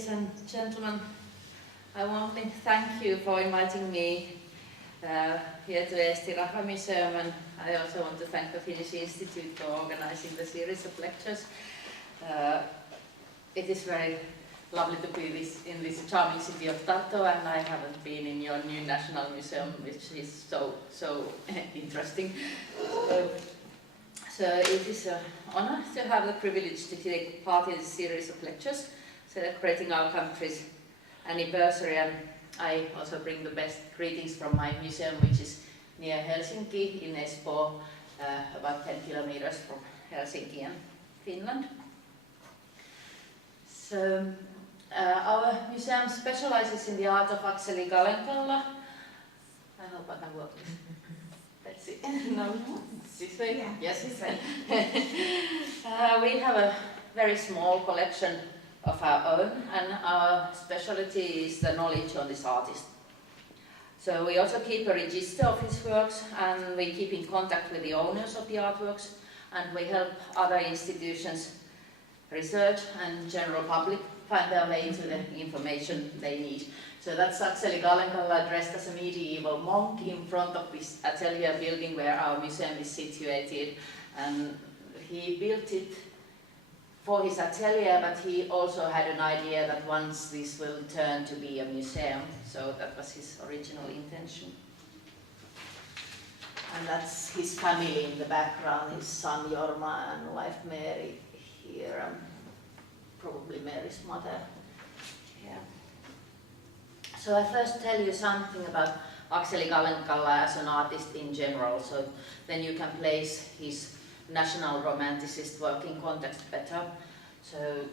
Ladies and gentlemen, I want to thank you for inviting me here to Eesti Rahva Museum, and I also want to thank the Finnish Institute for organizing the series of lectures. It is very lovely to be in this charming city of Tartu, and I haven't been in your new National Museum, which is so interesting. So it is an honor to have the privilege to take part in this series of lectures celebrating our country's anniversary, and I also bring the best greetings from my museum, which is near Helsinki in Espoo, about 10 kilometers from Helsinki and Finland. So our museum specializes in the art of Akseli Gallenkalla. I hope I can work this. Let's see. No, this way? Yeah. Yes, this way. We have a very small collection of our own, and our specialty is the knowledge on this artist. So we also keep a register of his works, and we keep in contact with the owners of the artworks, and we help other institutions, research and general public find their way to the information they need. So that's Akseli Gallenkalla dressed as a medieval monk in front of this atelier building where our museum is situated. And he built it for his atelier, but he also had an idea that once this will turn to be a museum. So that was his original intention. And that's his family in the background, his son Jorma and wife Mary here, and probably Mary's mother. Yeah. So I first tell you something about Akseli Gallenkalla as an artist in general, so then you can place his national romanticist work in context better. So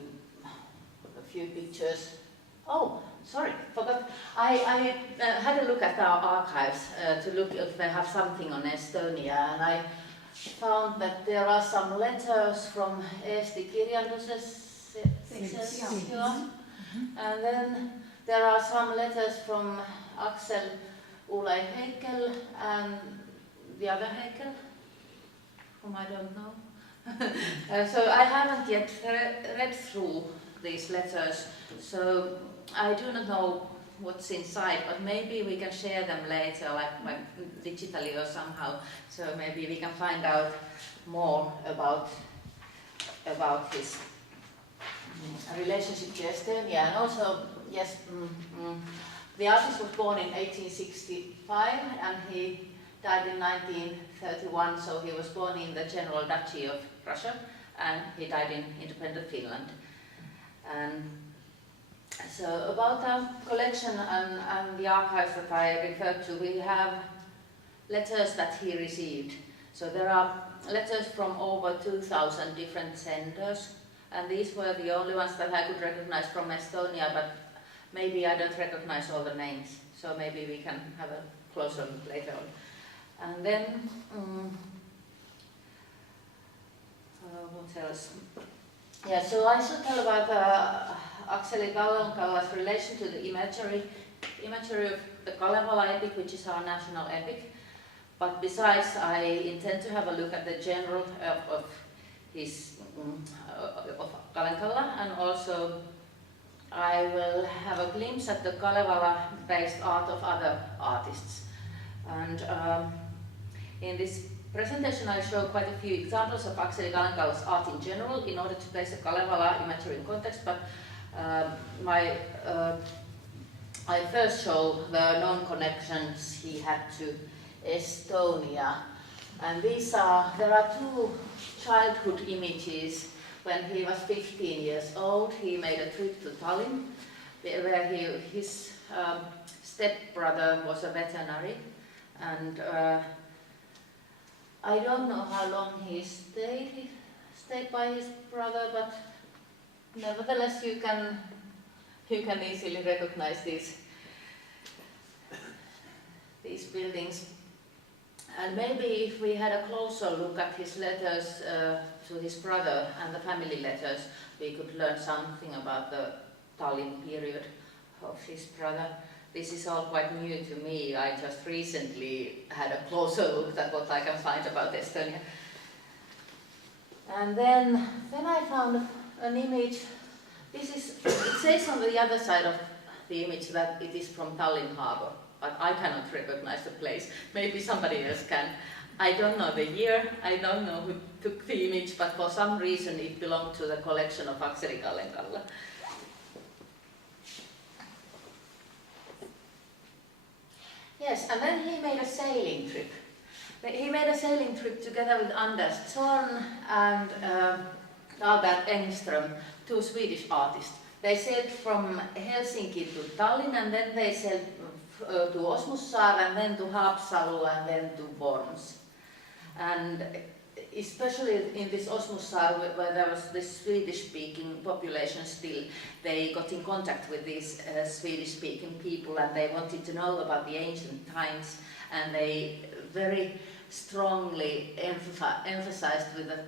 a few pictures. Oh, sorry, forgot. I had a look at our archives to look if they have something on Estonia, and I found that there are some letters from Eesti Kirjandussektsioon, and then there are some letters from Aksel Ulay Heikel and the other Heikel, whom I don't know. So I haven't yet read through these letters, so I do not know what's inside, but maybe we can share them later, like digitally or somehow, so maybe we can find out more about his relationship to Estonia. And also, yes, the artist was born in 1865 and he died in 1931, so he was born in the General Duchy of Russia and he died in independent Finland. And so about our collection and the archives that I referred to, we have letters that he received. So there are letters from over 2,000 different senders, and these were the only ones that I could recognize from Estonia, but maybe I don't recognize all the names, so maybe we can have a closer look later on. And then, what else? Yeah, so I should tell about Akseli Gallenkalla's relation to the imagery of the Kalevala epic, which is our national epic. But besides, I intend to have a look at the general of Gallenkalla, and also I will have a glimpse at the Kalevala-based art of other artists. And in this presentation I show quite a few examples of Akseli Gallenkalla's art in general in order to place the Kalevala imagery in context, but I first show the known connections he had to Estonia. And there are two childhood images. When he was 15 years old, he made a trip to Tallinn, where his stepbrother was a veterinary, and I don't know how long he stayed by his brother, but nevertheless you can easily recognize these buildings. And maybe if we had a closer look at his letters to his brother and the family letters, we could learn something about the Tallinn period of his brother. This is all quite new to me. I just recently had a closer look at what I can find about Estonia. And then I found an image it says on the other side of the image that it is from Tallinn Harbour, but I cannot recognize the place. Maybe somebody else can. I don't know the year, I don't know who took the image, but for some reason it belonged to the collection of Akseli Gallenkalla. Yes, and then he made a sailing trip. He made a sailing trip together with Anders Zorn and Albert Engström, two Swedish artists. They sailed from Helsinki to Tallinn, and then they sailed to Osmussaar, and then to Haapsalu, and then to Worms. And especially in this Osmussaar, where there was this Swedish-speaking population still, they got in contact with these Swedish-speaking people, and they wanted to know about the ancient times, and they very strongly emphasized with the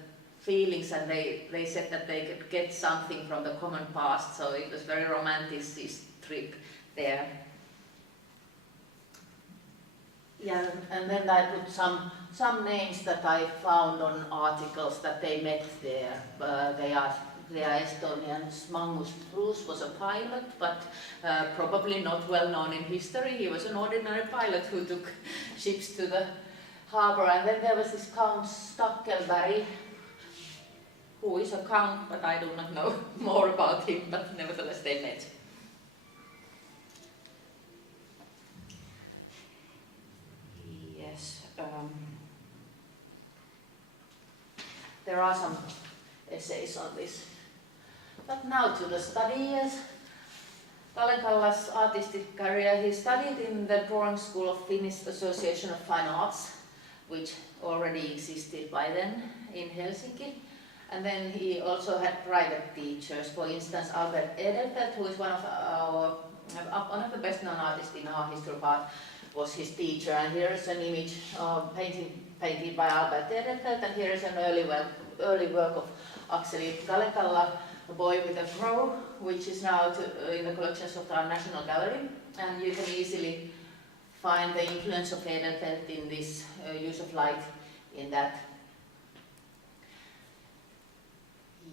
feelings, and they said that they could get something from the common past, so it was very romantic, this trip there. Yeah, and then I put some names that I found on articles that they met there. They are Estonians. Magnus Bruus was a pilot, but probably not well known in history. He was an ordinary pilot who took ships to the harbour. And then there was this Count Stackelberg, who is a count, but I do not know more about him, but nevertheless they met. Yes. There are some essays on this. But now to the study years. Gallenkalla's artistic career, he studied in the drawing school of Finnish Association of Fine Arts, which already existed by then in Helsinki. And then he also had private teachers. For instance, Albert Edelfelt, who is one of the best known artists in our history of art, was his teacher. And here is an image painted by Albert Edelfelt, and here is an early work of Akseli Gallenkalla, A Boy with a Crow, which is now in the collections of our National Gallery. And you can easily find the influence of Edelfelt in this use of light in that.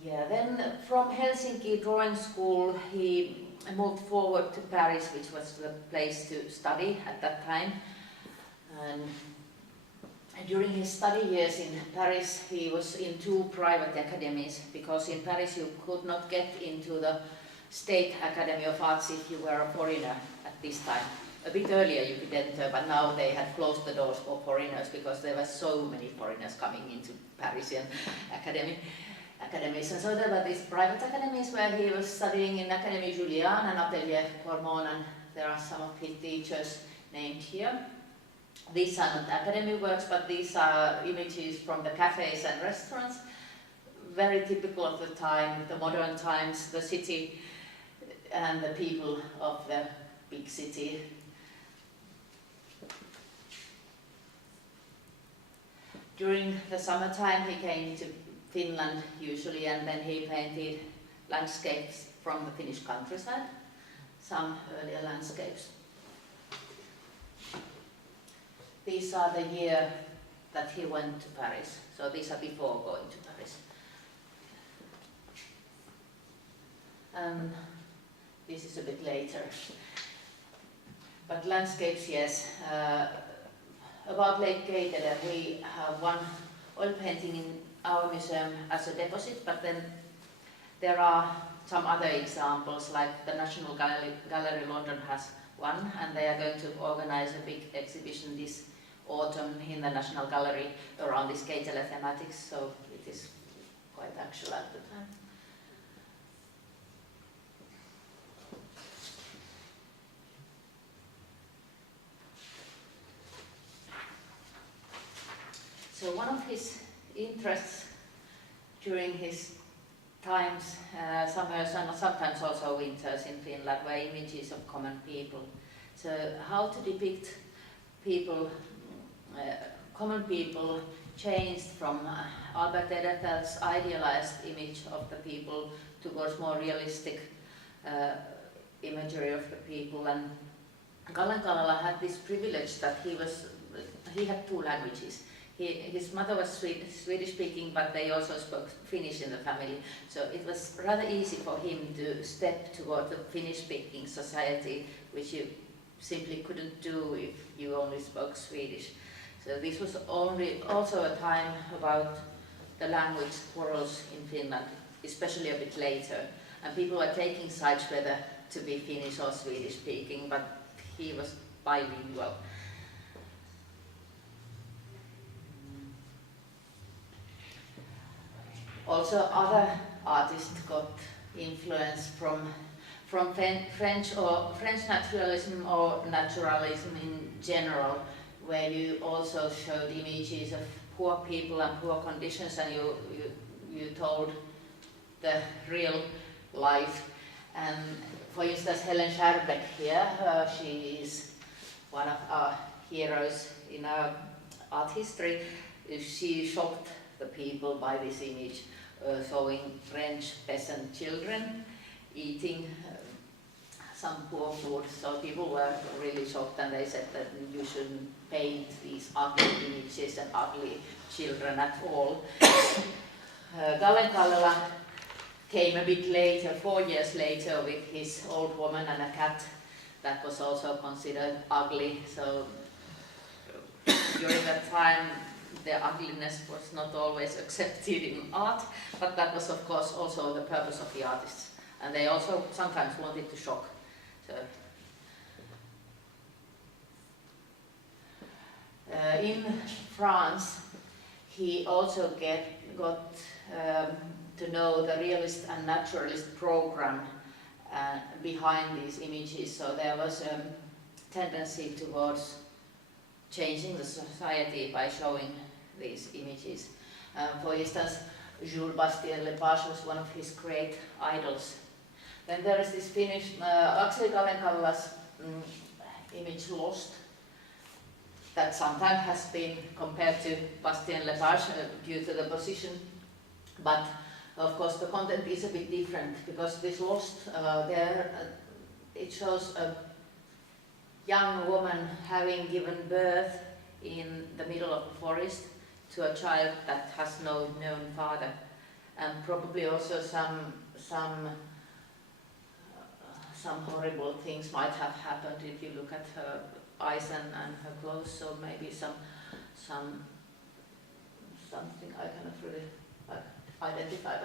Yeah, then from Helsinki Drawing School he moved forward to Paris, which was the place to study at that time. And during his study years in Paris, he was in two private academies, because in Paris you could not get into the State Academy of Arts if you were a foreigner at this time. A bit earlier you could enter, but now they had closed the doors for foreigners because there were so many foreigners coming into Parisian academies. And so there were these private academies where he was studying in Académie Julian and Atelier Cormon, and there are some of his teachers named here. These are not academy works, but these are images from the cafes and restaurants, very typical of the time, the modern times, the city and the people of the big city. During the summertime he came to Finland usually, and then he painted landscapes from the Finnish countryside, some earlier landscapes. These are the year that he went to Paris, so these are before going to Paris. And this is a bit later. But landscapes, yes. About Lake Keitele, we have one oil painting in our museum as a deposit, but then there are some other examples, like the National Gallery London has one, and they are going to organize a big exhibition this autumn in the National Gallery around this Keitele thematics, so it is quite actual at the time. So one of his interests during his times, summers and sometimes also winters in Finland, were images of common people. So how to depict people, common people, changed from Albert Edelfelt's idealized image of the people towards more realistic imagery of the people. And Gallenkalla had this privilege that he had two languages. his mother was Swedish speaking, but they also spoke Finnish in the family. So it was rather easy for him to step toward the Finnish speaking society, which you simply couldn't do if you only spoke Swedish. So this was also a time about the language quarrels in Finland, especially a bit later. And people were taking sides whether to be Finnish or Swedish speaking, but he was bilingual. Also, other artists got influence from French naturalism or naturalism in general, where you also showed images of poor people and poor conditions, and you told the real life. And for instance, Helen Skärbeck here, she is one of our heroes in our art history. She shocked the people by this image, showing French peasant children eating some poor food. So people were really shocked, and they said that you shouldn't paint these ugly images and ugly children at all. Gallen Kallela came a bit later, 4 years later, with his old woman and a cat that was also considered ugly. So during that time, the ugliness was not always accepted in art, but that was of course also the purpose of the artists. And they also sometimes wanted to shock. So, in France, he also got to know the realist and naturalist program behind these images. So there was a tendency towards changing the society by showing these images. For instance, Jules Bastien-Lepage was one of his great idols. Then there is this Finnish Akseli Gallen-Kallela's image Lost, that sometimes has been compared to Bastien-Lepage due to the position, but of course the content is a bit different, because this Lost, it shows a young woman having given birth in the middle of the forest to a child that has no known father, and probably also some horrible things might have happened if you look at her eyes and her clothes. So maybe something I cannot really identify,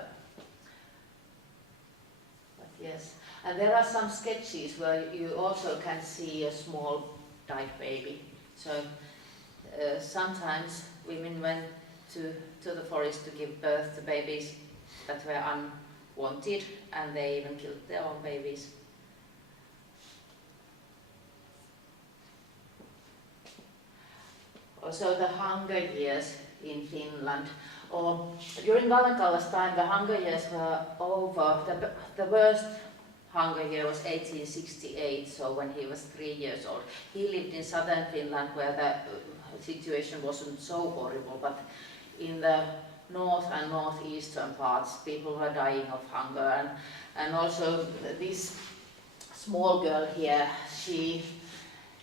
but yes. And there are some sketches where you also can see a small died baby. So sometimes women went to the forest to give birth to babies that were unwanted, and they even killed their own babies. Also the Hunger Years in Finland, or during Gallen-Kallela's time, the Hunger Years were over. The worst Hunger Year was 1868, so when he was 3 years old. He lived in southern Finland, where the situation wasn't so horrible, but in the north and northeastern parts, people were dying of hunger. And also this small girl here, she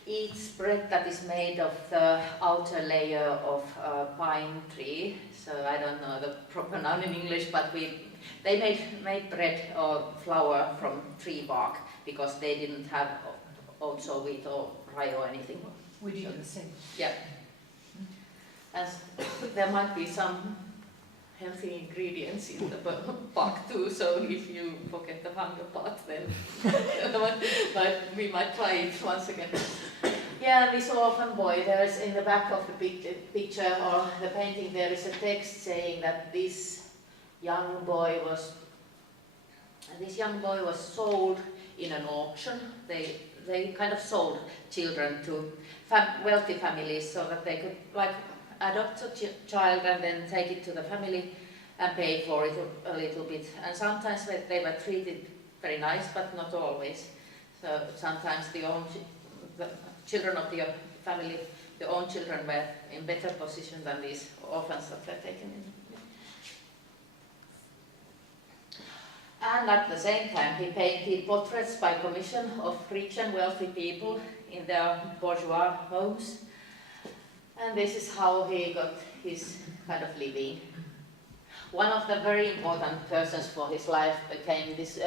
eats bread that is made of the outer layer of a pine tree. So I don't know the proper noun in English, but they made bread or flour from tree bark, because they didn't have also wheat or rye or anything. We do the same. Yeah. And there might be some healthy ingredients in the bark too, so if you forget the hunger part, then we might try it once again. Yeah, this orphan boy, there is in the back of the picture or the painting, there is a text saying that this young boy was sold in an auction. They kind of sold children to wealthy families so that they could adopt a child and then take it to the family and pay for it a little bit. And sometimes they were treated very nice, but not always. So sometimes the children of the family, the own children, were in better position than these orphans that were taken in. And at the same time, he painted portraits by commission of rich and wealthy people in their bourgeois homes. And this is how he got his kind of living. One of the very important persons for his life became this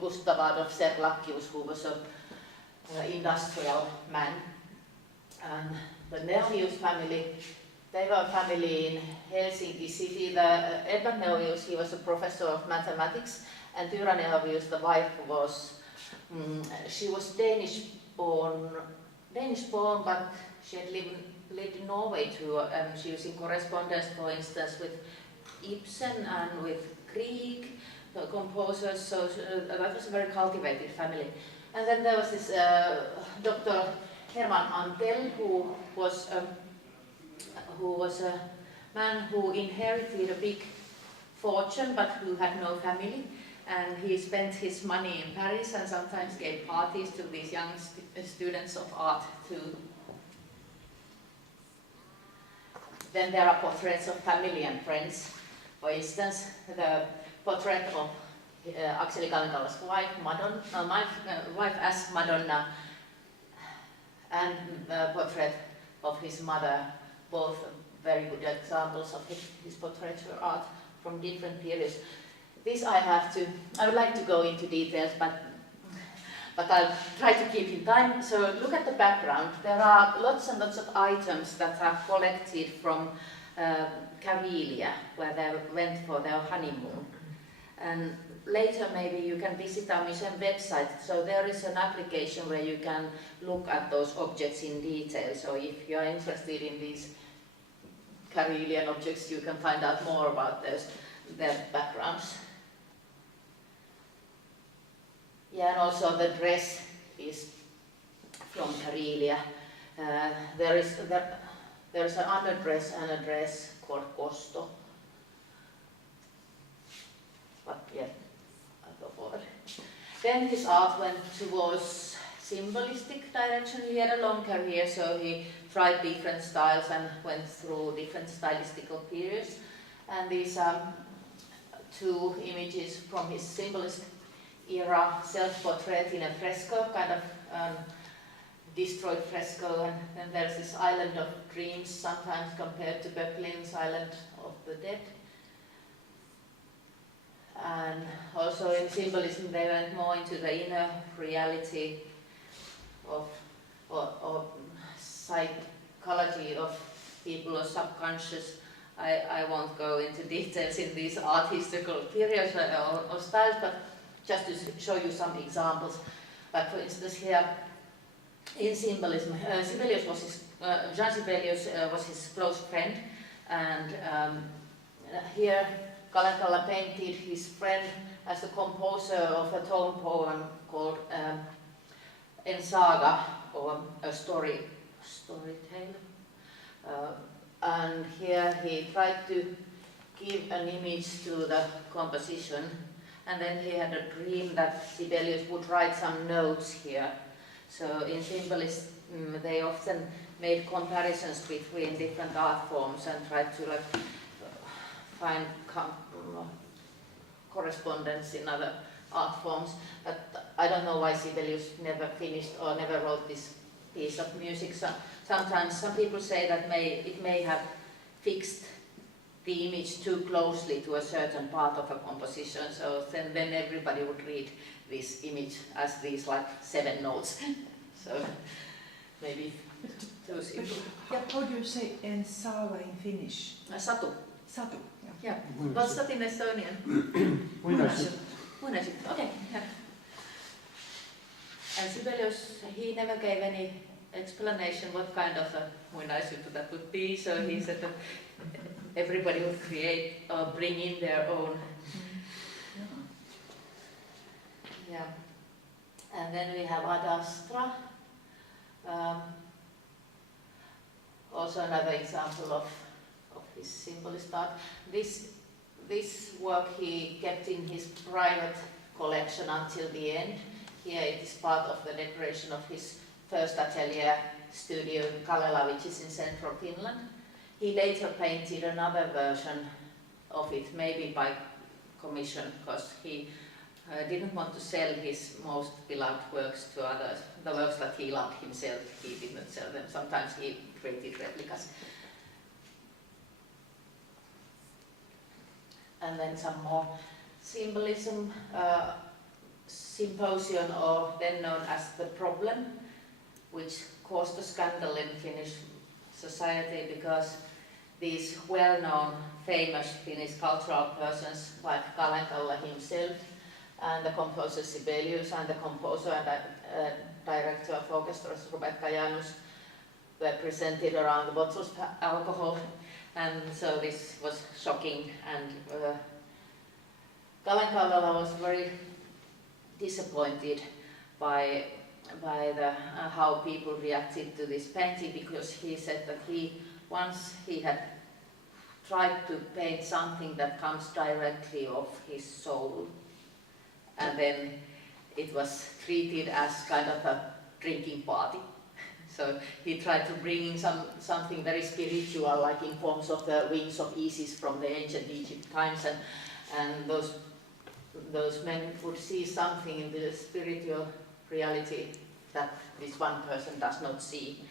Gustav Adolf Serlachius, who was an industrial man. And the Neuhaus family, they were a family in Helsinki city. Edvard Neuhaus, he was a professor of mathematics, and Tyra Neuhaus, the wife, was she was Danish born, but she had lived in Norway too, and she was in correspondence, for instance, with Ibsen and with Grieg, the composers, so that was a very cultivated family. And then there was this Dr. Herman Antel, who was a man who inherited a big fortune but who had no family, and he spent his money in Paris and sometimes gave parties to these young students of art too. Then there are portraits of family and friends. For instance, the portrait of Akseli Kalenkala's wife, wife as Madonna, and the portrait of his mother, both very good examples of his portraiture art from different periods. This I would like to go into details, but I'll try to keep in time. So look at the background. There are lots and lots of items that are collected from Karelia, where they went for their honeymoon. And later maybe you can visit our museum website. So there is an application where you can look at those objects in detail. So if you are interested in these Karelian objects, you can find out more about their backgrounds. Yeah, and also the dress is from Karelia. There is an underdress and a dress called kosto. But yeah, I'll go forward. Then his art went towards symbolistic direction. He had a long career, so he tried different styles and went through different stylistical periods. And these are two images from his symbolist era, self-portrait in a fresco, kind of destroyed fresco, and then there's this Island of Dreams, sometimes compared to Böcklin's Island of the Dead. And also in symbolism they went more into the inner reality of or psychology of people or subconscious. I won't go into details in these art historical periods or styles, but just to show you some examples. But for instance here, in symbolism, Sibelius was Jean Sibelius was his close friend, and here Kalenkala painted his friend as the composer of a tone poem called En Saga, or a storytale. And here he tried to give an image to the composition, and then he had a dream that Sibelius would write some notes here. So in symbolism they often made comparisons between different art forms and tried to find correspondence in other art forms. But I don't know why Sibelius never finished or never wrote this piece of music. So sometimes some people say that it may have fixed the image too closely to a certain part of a composition, so then everybody would read this image as these like 7 notes. So maybe too simple. Yeah, how do you say En Saga in Finnish? Satu. Satu. Yeah. What's that in Estonian? Muinaiset. Okay. Yeah. And Sibelius, he never gave any explanation what kind of a muinaisjuttu that would be, so he said that everybody would create or bring in their own. Yeah. And then we have Ad Astra. Also another example of his symbolist art. This work he kept in his private collection until the end. Here it is part of the decoration of his first atelier studio in Kalela, which is in central Finland. He later painted another version of it, maybe by commission, because he didn't want to sell his most beloved works to others. The works that he loved himself, he didn't sell them. Sometimes he created replicas. And then some more symbolism, symposium, or then known as The Problem, which caused a scandal in Finnish society because these well-known, famous Finnish cultural persons like Kalenkala himself and the composer Sibelius and the composer and director of orchestras Rebecca Janus were presented around the bottles of alcohol, and so this was shocking, and Kalenkala was very disappointed by how people reacted to this painting, because he said that once he had tried to paint something that comes directly off his soul, and then it was treated as kind of a drinking party. So he tried to bring in something very spiritual, like in forms of the wings of Isis from the ancient Egypt times, and those men would see something in the spiritual reality that this one person does not see.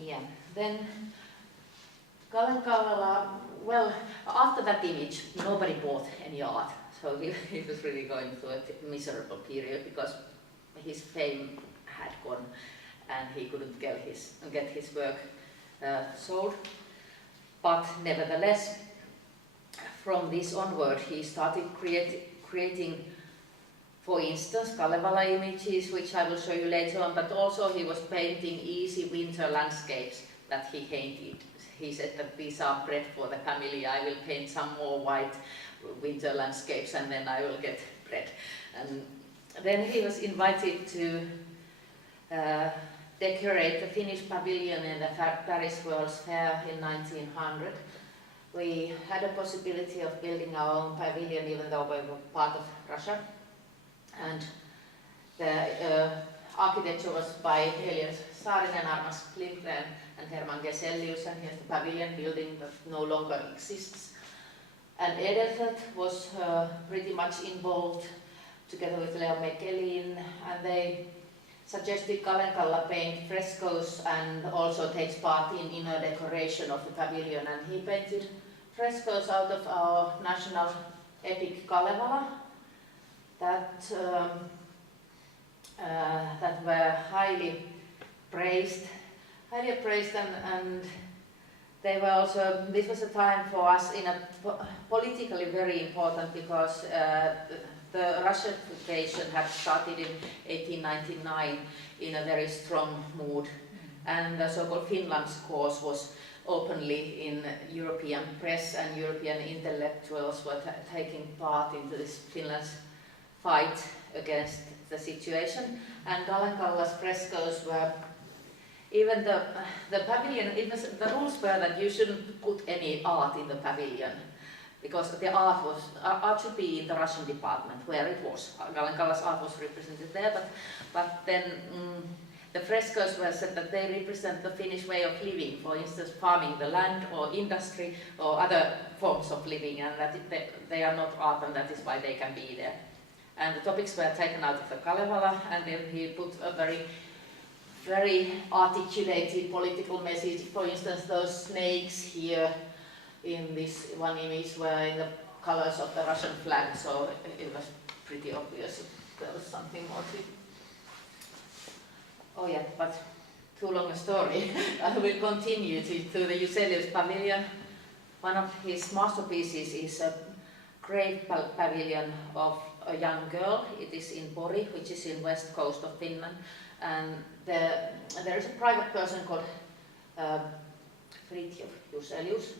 Yeah, then Kalenkala, well, after that image, nobody bought any art, so he was really going through a miserable period because his fame had gone and he couldn't get his work sold. But nevertheless, from this onward, he started creating, for instance, Kalevala images, which I will show you later on, but also he was painting easy winter landscapes that he painted. He said that these are bread for the family, I will paint some more white winter landscapes and then I will get bread. And then he was invited to decorate the Finnish pavilion in the Paris World's Fair in 1900. We had a possibility of building our own pavilion even though we were part of Russia. And the architecture was by Elias Saarinen, Armas Lindgren and Herman Geselius, and here's the pavilion building that no longer exists. And Edelfelt was pretty much involved together with Leo Mekelin, and they suggested Kalenkala paint frescoes and also takes part in inner decoration of the pavilion, and he painted frescoes out of our national epic Kalevala that were highly praised, and they were also, this was a time for us in a politically very important because the Russification had started in 1899 in a very strong mood, and the so-called Finland's cause was openly in European press, and European intellectuals were taking part in this Finland's fight against the situation. And Kalenkala's frescoes were, even the pavilion, the rules were that you shouldn't put any art in the pavilion, because the art should be in the Russian department, where it was. Kalenkala's art was represented there, but then the frescoes were said that they represent the Finnish way of living, for instance, farming the land or industry or other forms of living, and that they are not art, and that is why they can be there. And the topics were taken out of the Kalevala, and then he put a very articulated political message. For instance, those snakes here in this one image were in the colors of the Russian flag, so it was pretty obvious there was something more to it. Oh yeah, but too long a story. I will continue to the Juselius pavilion. One of his masterpieces is a grave pavilion of a young girl. It is in Pori, which is in west coast of Finland, and there is a private person called Fritjof Juselius,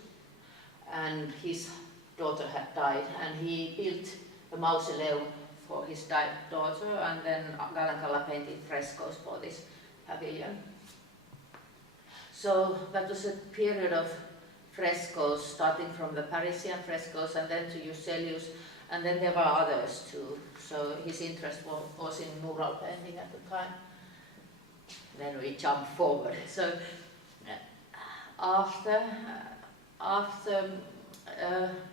and his daughter had died, and he built a mausoleum for his died daughter, and then Kalenkala painted frescoes for this pavilion. So that was a period of frescoes, starting from the Parisian frescoes and then to Juselius, and then there were others too. So his interest was in mural painting at the time. Then we jump forward. So after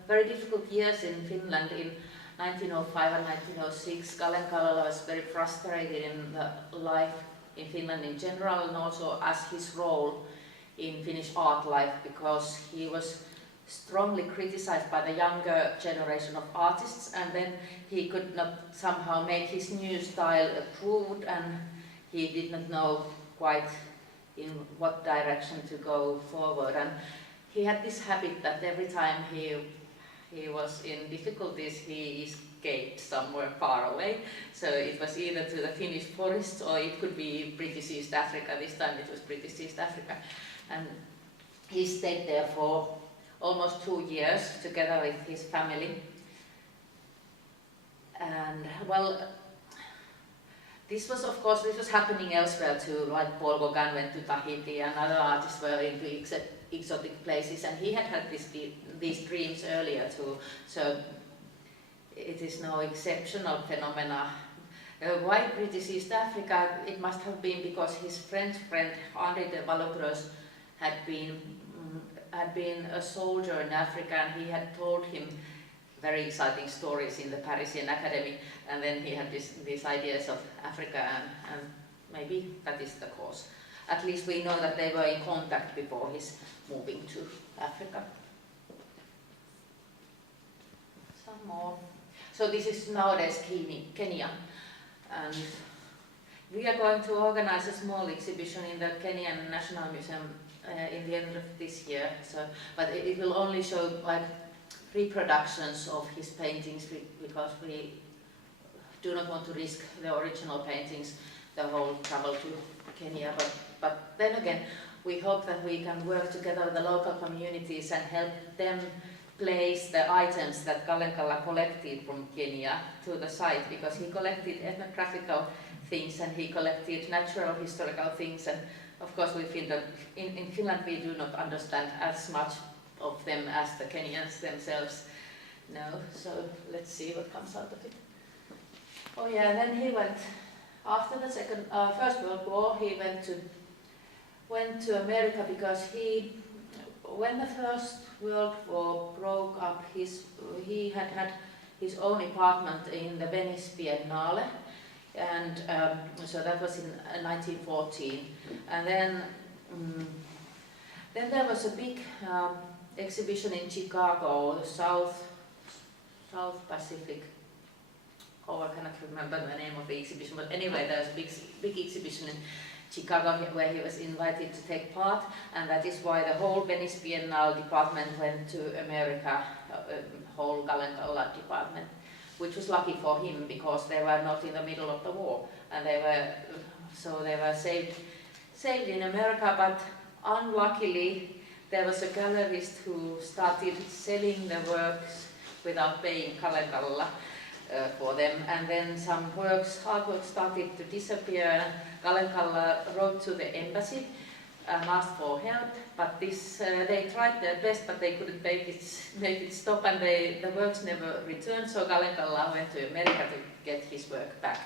very difficult years in Finland, in 1905 and 1906, Kalenkala was very frustrated in the life in Finland in general, and also as his role in Finnish art life, because he was strongly criticized by the younger generation of artists, and then he could not somehow make his new style approved, and he did not know quite in what direction to go forward. And he had this habit that every time he was in difficulties, he escaped somewhere far away. So it was either to the Finnish forests, or it could be British East Africa. This time it was British East Africa. And he stayed there for almost 2 years together with his family. And well, this was happening elsewhere too, like Paul Gauguin went to Tahiti, and other artists were into exotic places, and he had these dreams earlier too, so it is no exceptional phenomena. Why British East Africa? It must have been because his French friend Henri de Vallaubreuil had been a soldier in Africa, and he had told him very exciting stories in the Parisian Academy, and then he had these ideas of Africa, and maybe that is the cause. At least we know that they were in contact before his moving to Africa. Some more. So this is nowadays Kenya, and we are going to organize a small exhibition in the Kenyan National Museum in the end of this year. So, but it will only show like reproductions of his paintings, because we do not want to risk the original paintings, the whole travel to Kenya. But then again, we hope that we can work together with the local communities and help them place the items that Kalenkala collected from Kenya to the site, because he collected ethnographical things and he collected natural historical things, and of course we feel that in Finland we do not understand as much of them as the Kenyans themselves know. So let's see what comes out of it. Oh yeah, then he went, after the First World War, he went to America, because when the First World War broke up, he had his own apartment in the Venice Biennale, and so that was in 1914. And then there was a big exhibition in Chicago, the South Pacific. Oh, I cannot remember the name of the exhibition, but anyway, there was a big exhibition in Chicago where he was invited to take part, and that is why the whole Venice Biennale department went to America, whole Kalenkala department, which was lucky for him, because they were not in the middle of the war, and they were saved in America. But unluckily, there was a gallerist who started selling the works without paying Kalenkala for them, and then some artworks started to disappear. Kalenkala wrote to the embassy and asked for help, but they tried their best, but they couldn't make it stop, and the works never returned. So Kalenkala went to America to get his work back.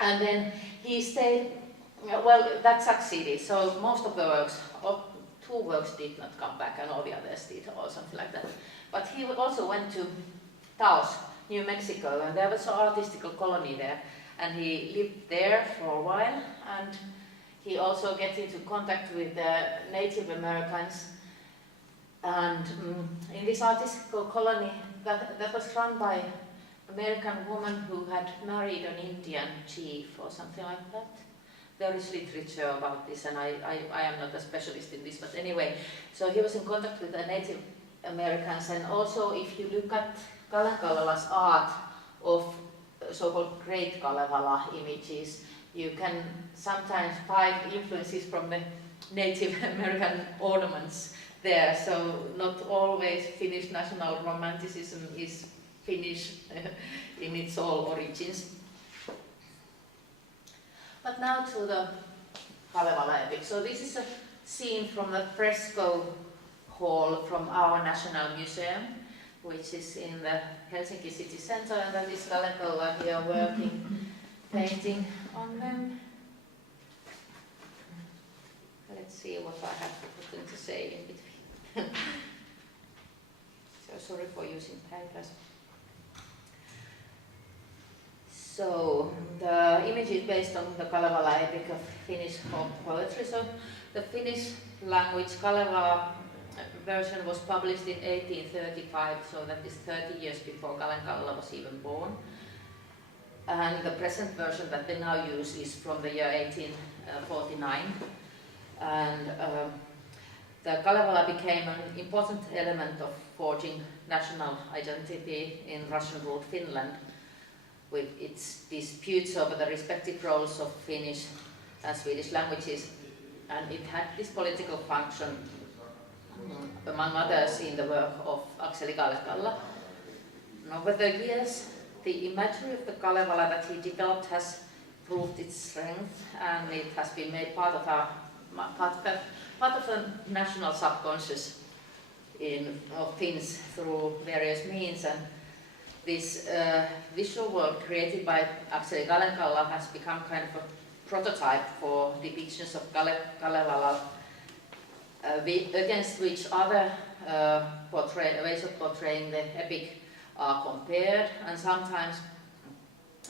And then he stayed. Well, that succeeded. So most of the works, 2 works did not come back, and all the others did, or something like that. But he also went to Taos, New Mexico, and there was an artistical colony there, and he lived there for a while, and he also gets into contact with the Native Americans. And in this artistical colony that was run by an American woman who had married an Indian chief or something like that. There is literature about this, and I am not a specialist in this, but anyway, so he was in contact with the Native Americans. And also, if you look at Kalenkalala's art of so-called Great Kalevala images, you can sometimes find influences from the Native American ornaments there. So not always Finnish national romanticism is Finnish in its all origins. But now to the Kalevala epic. So this is a scene from the fresco hall from our National Museum, which is in the Helsinki city center, and that is Kalenkala here working, painting on them. Let's see what I have to say in between. So sorry for using papers. So the image is based on the Kalevala epic of Finnish folk poetry. So the Finnish language Kalevala version was published in 1835, so that is 30 years before Kalevala was even born. And the present version that they now use is from the year 1849. And the Kalevala became an important element of forging national identity in Russian-ruled Finland, with its disputes over the respective roles of Finnish and Swedish languages. And it had this political function, among others, in the work of Akseli Galekalla. Over the years, the imagery of the Kalevala that he developed has proved its strength, and it has been made part of the national subconscious of Finns through various means. And this visual world created by Akseli Galekalla has become kind of a prototype for depictions of Kalevala, against which other ways of portraying the epic are compared, and sometimes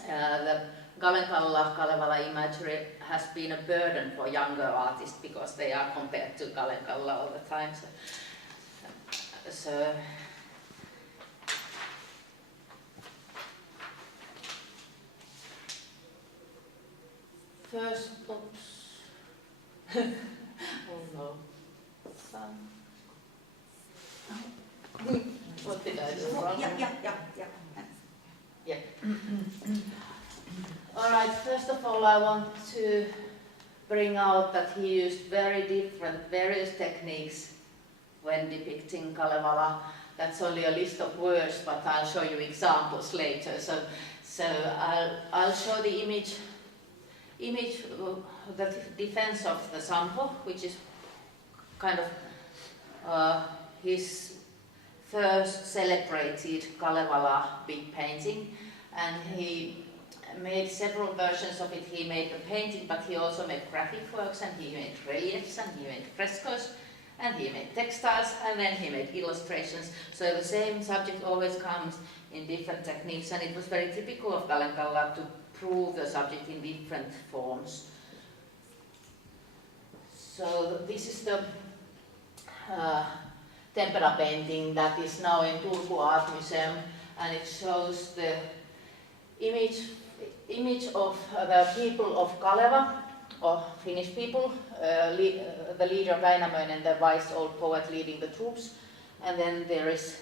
the Kalevala imagery has been a burden for younger artists because they are compared to Kalevala all the time. So first, oops. Oh no. What did I do wrong? Yeah. All right, first of all, I want to bring out that he used various techniques when depicting Kalevala. That's only a list of words, but I'll show you examples later. So I'll show the image, the defense of the Sampo, which is kind of his first celebrated Kalevala big painting, and he made several versions of it. He made the painting, but he also made graphic works, and he made reliefs, and he made frescoes, and he made textiles, and then he made illustrations. So the same subject always comes in different techniques, and it was very typical of Galekalla to prove the subject in different forms. So this is the tempera painting that is now in Turku Art Museum, and it shows the image of the people of Kaleva, or Finnish people, the leader Väinämöinen, the wise old poet, leading the troops, and then there is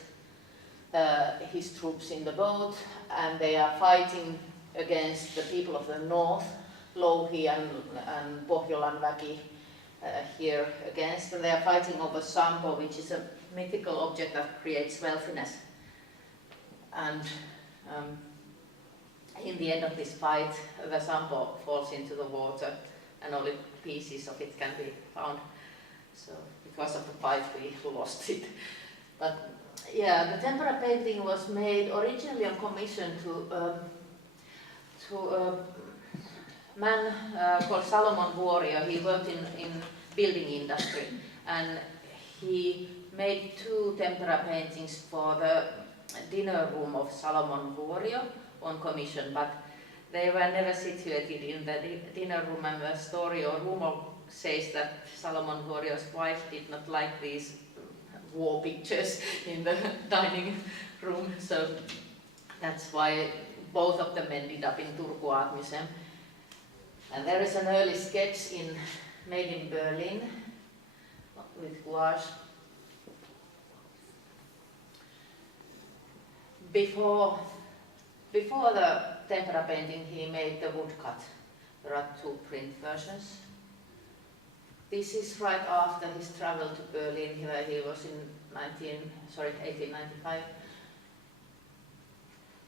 his troops in the boat, and they are fighting against the people of the north, Louhi and Pohjolan väki here against, and they are fighting over Sampo, which is a mythical object that creates wealthiness. And in the end of this fight, the Sampo falls into the water, and only pieces of it can be found. So because of the fight, we lost it. But yeah, the tempera painting was made originally on commission to a man called Salomon Vuorio. He worked in building industry, and he made 2 tempera paintings for the dinner room of Salomon Vuorio on commission, but they were never situated in the dinner room, and the story or rumor says that Salomon Vuorio's wife did not like these war pictures in the dining room, so that's why both of them ended up in Turku Art Museum. And there is an early sketch made in Berlin with gouache. Before the tempera painting, he made the woodcut. There are 2 print versions. This is right after his travel to Berlin, where he was in 1895.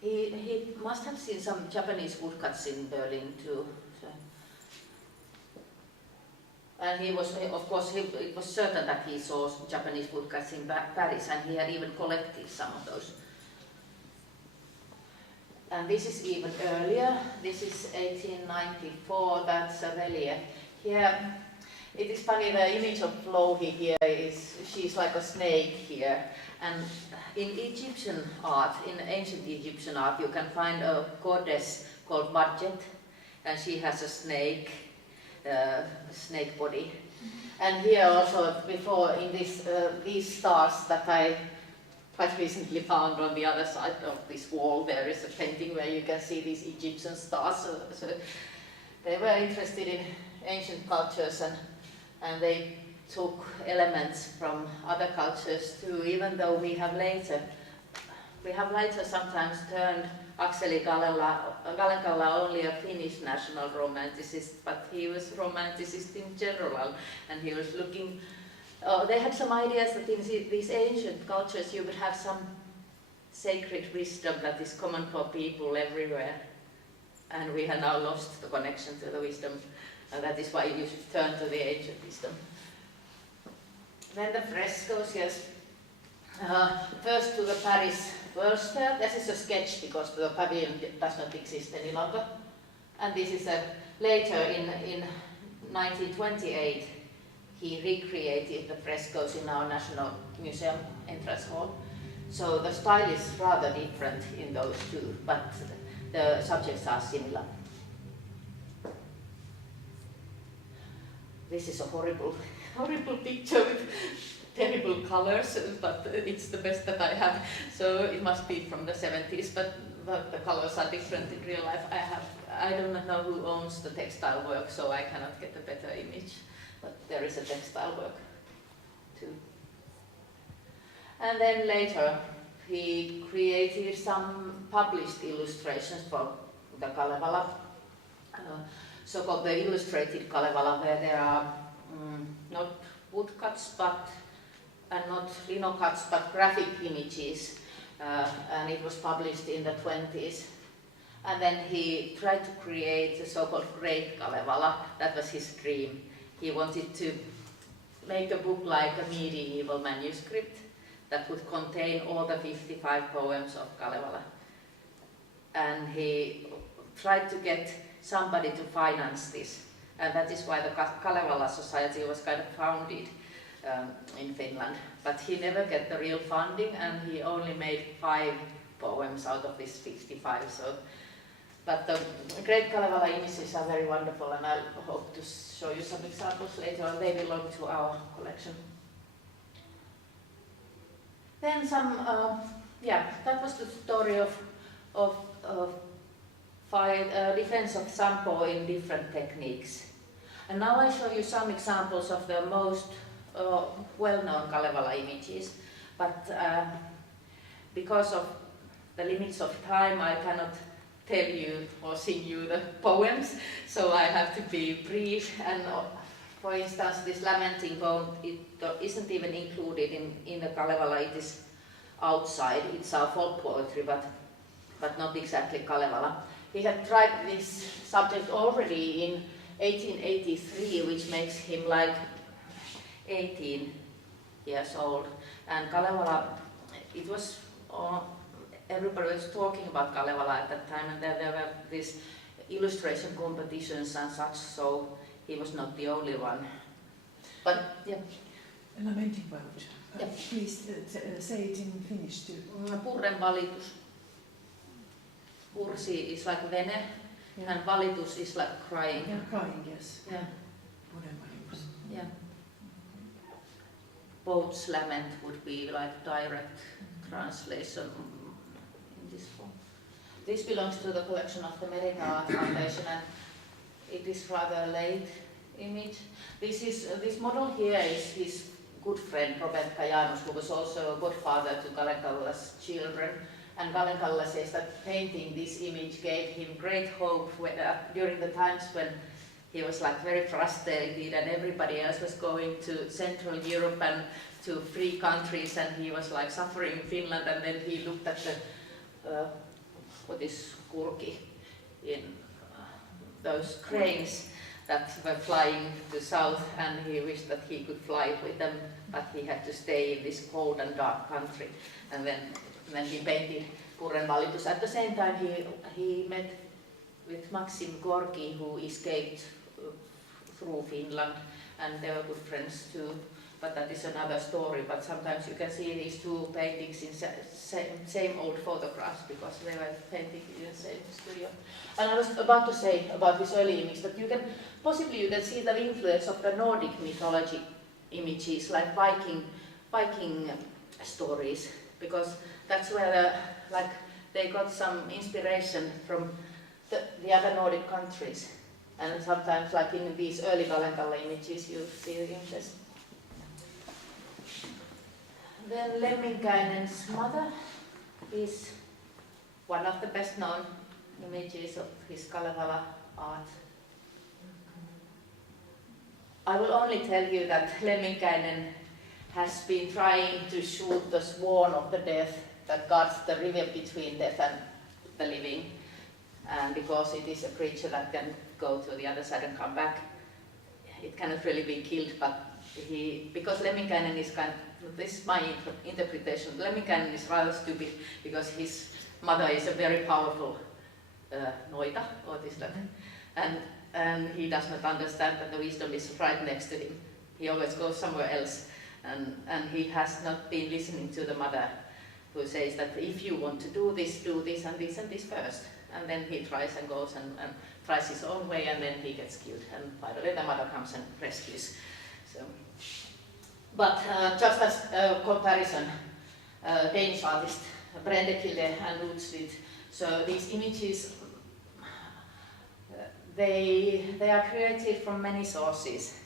He must have seen some Japanese woodcuts in Berlin too. So. And he was, of course, it was certain that he saw Japanese woodcuts in Paris, and he had even collected some of those. And this is even earlier. This is 1894. That's a relief. Here It is funny, the image of Louhi here is, she's like a snake here. And in Egyptian art, in ancient Egyptian art, you can find a goddess called Madjet, and she has a snake body. And here also, before in this, these stars that I quite recently found on the other side of this wall, there is a painting where you can see these Egyptian stars. So they were interested in ancient cultures, and they took elements from other cultures too, even though we have later sometimes turned Akseli Gallenkalla only a Finnish national romanticist, but he was romanticist in general, and he was looking, they had some ideas that in these ancient cultures you would have some sacred wisdom that is common for people everywhere, and we have now lost the connection to the wisdom, and that is why you should turn to the ancient wisdom. Then the frescoes, yes. First to the Paris World's Fair. This is a sketch because the pavilion does not exist any longer. And this is later in 1928, he recreated the frescoes in our National Museum entrance hall. So the style is rather different in those two, but the subjects are similar. This is a horrible picture with terrible colors, but it's the best that I have. So it must be from the 70s, but the colors are different in real life. I do not know who owns the textile work, so I cannot get a better image. But there is a textile work too. And then later he created some published illustrations for the Kalevala. So-called the illustrated Kalevala, where there are not woodcuts and not lino cuts, but graphic images, and it was published in the 20s. And then he tried to create the so-called Great Kalevala. That was his dream. He wanted to make a book like a medieval manuscript that would contain all the 55 poems of Kalevala. And he tried to get somebody to finance this, and that is why the Kalevala Society was kind of founded in Finland. But he never got the real funding, and he only made 5 poems out of this 55. But the Great Kalevala images are very wonderful, and I hope to show you some examples later on. They belong to our collection. Then that was the story of defense of Sampo in different techniques. And now I show you some examples of the most well-known Kalevala images, but because of the limits of time I cannot tell you or sing you the poems, so I have to be brief. And for instance, this Lamenting Bone, it isn't even included in the Kalevala. It is outside. It's our folk poetry, but not exactly Kalevala. He had tried this subject already in 1883, which makes him like 18 years old. And Kalevala, it was, everybody was talking about Kalevala at that time, and there were these illustration competitions and such, so he was not the only one. But yeah. Lamenting Bone. Yeah. Please say it in Finnish too. Purren valitus. Pursi is like vene, and valitus is like crying. Yeah, crying, yes. Yeah. Purren valitus. Yeah. Boat's lament would be like direct translation in this form. This belongs to the collection of the Merita Art Foundation, and it is rather late image. This model here is his good friend Robert Kajanus, who was also a godfather to Gallenkalla's children. And Gallenkalla says that painting this image gave him great hope during the times when he was like very frustrated and everybody else was going to Central Europe and to free countries, and he was like suffering in Finland. And then he looked at the what is kurki in those cranes that were flying to south, and he wished that he could fly with them, but he had to stay in this cold and dark country. And then he painted Purren valitus. At the same time, he met with Maxim Gorki, who escaped through Finland and they were good friends too. But that is another story. But sometimes you can see these two paintings in same old photographs because they were painted in the same studio. And I was about to say about this early image that you can see the influence of the Nordic mythology images like Viking stories, because that's where they got some inspiration from the other Nordic countries. And sometimes, like in these early Kalenkala images, you see the influence. Then Lemminkäinen's mother is one of the best known images of his Kalevala art. I will only tell you that Lemminkäinen has been trying to shoot the swan of the death that guards the river between death and the living. And because it is a creature that can go to the other side and come back, it cannot really be killed, but because Lemminkäinen is this is my interpretation, Lemminkäinen is rather stupid because his mother is a very powerful noita, or this that, and he does not understand that the wisdom is right next to him. He always goes somewhere else, and he has not been listening to the mother who says that if you want to do this and this and this first. And then he tries and goes and tries his own way, and then he gets killed. And finally the mother comes and rescues. So, but just as a comparison, Danish artist Brende Kilde and Lutzwit. So these images, they are created from many sources,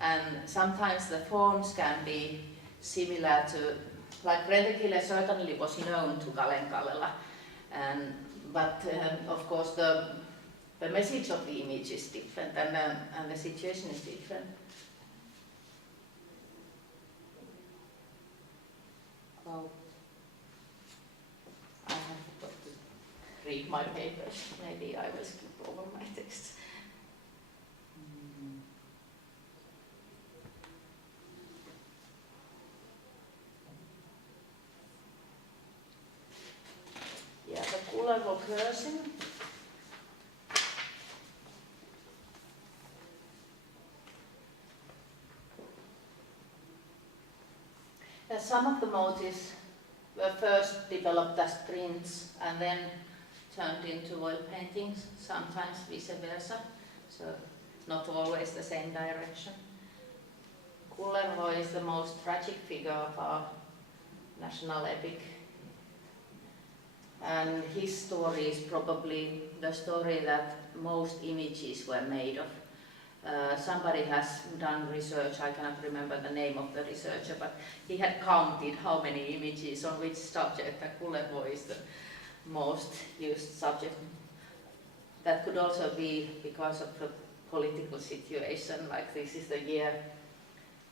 and sometimes the forms can be similar to, like Brende Kilde certainly was known to Kalenkallella, but of course the message of the image is different, and the situation is different. Oh, I have got to read my papers. Maybe I will skip over my text. Yeah, the Kullervo cursing. Some of the motifs were first developed as prints and then turned into oil paintings, sometimes vice versa, so not always the same direction. Kullervo is the most tragic figure of our national epic, and his story is probably the story that most images were made of. Somebody has done research, I cannot remember the name of the researcher, but he had counted how many images on which subject, and Kullervo is the most used subject. That could also be because of the political situation, like this is the year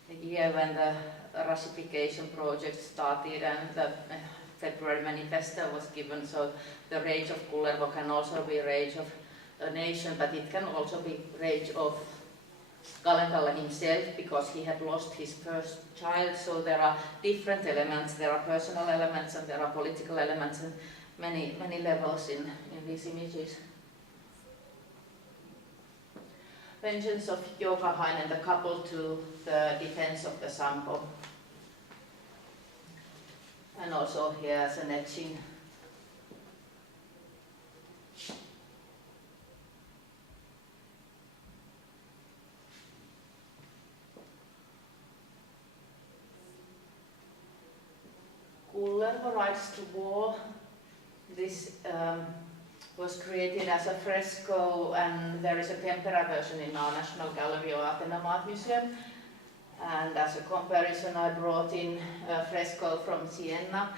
when the Russification project started and the February Manifesto was given, so the rage of Kullervo can also be rage of a nation, but it can also be rage of Kalenkalla himself, because he had lost his first child, so there are different elements, there are personal elements and there are political elements, and many levels in these images. Vengeance of Joukahainen, the couple to the defense of the Sampo. And also here as an etching. Kullervo Rides to War. This was created as a fresco, and there is a tempera version in our National Gallery or Athenamat Museum. And as a comparison, I brought in a fresco from Siena.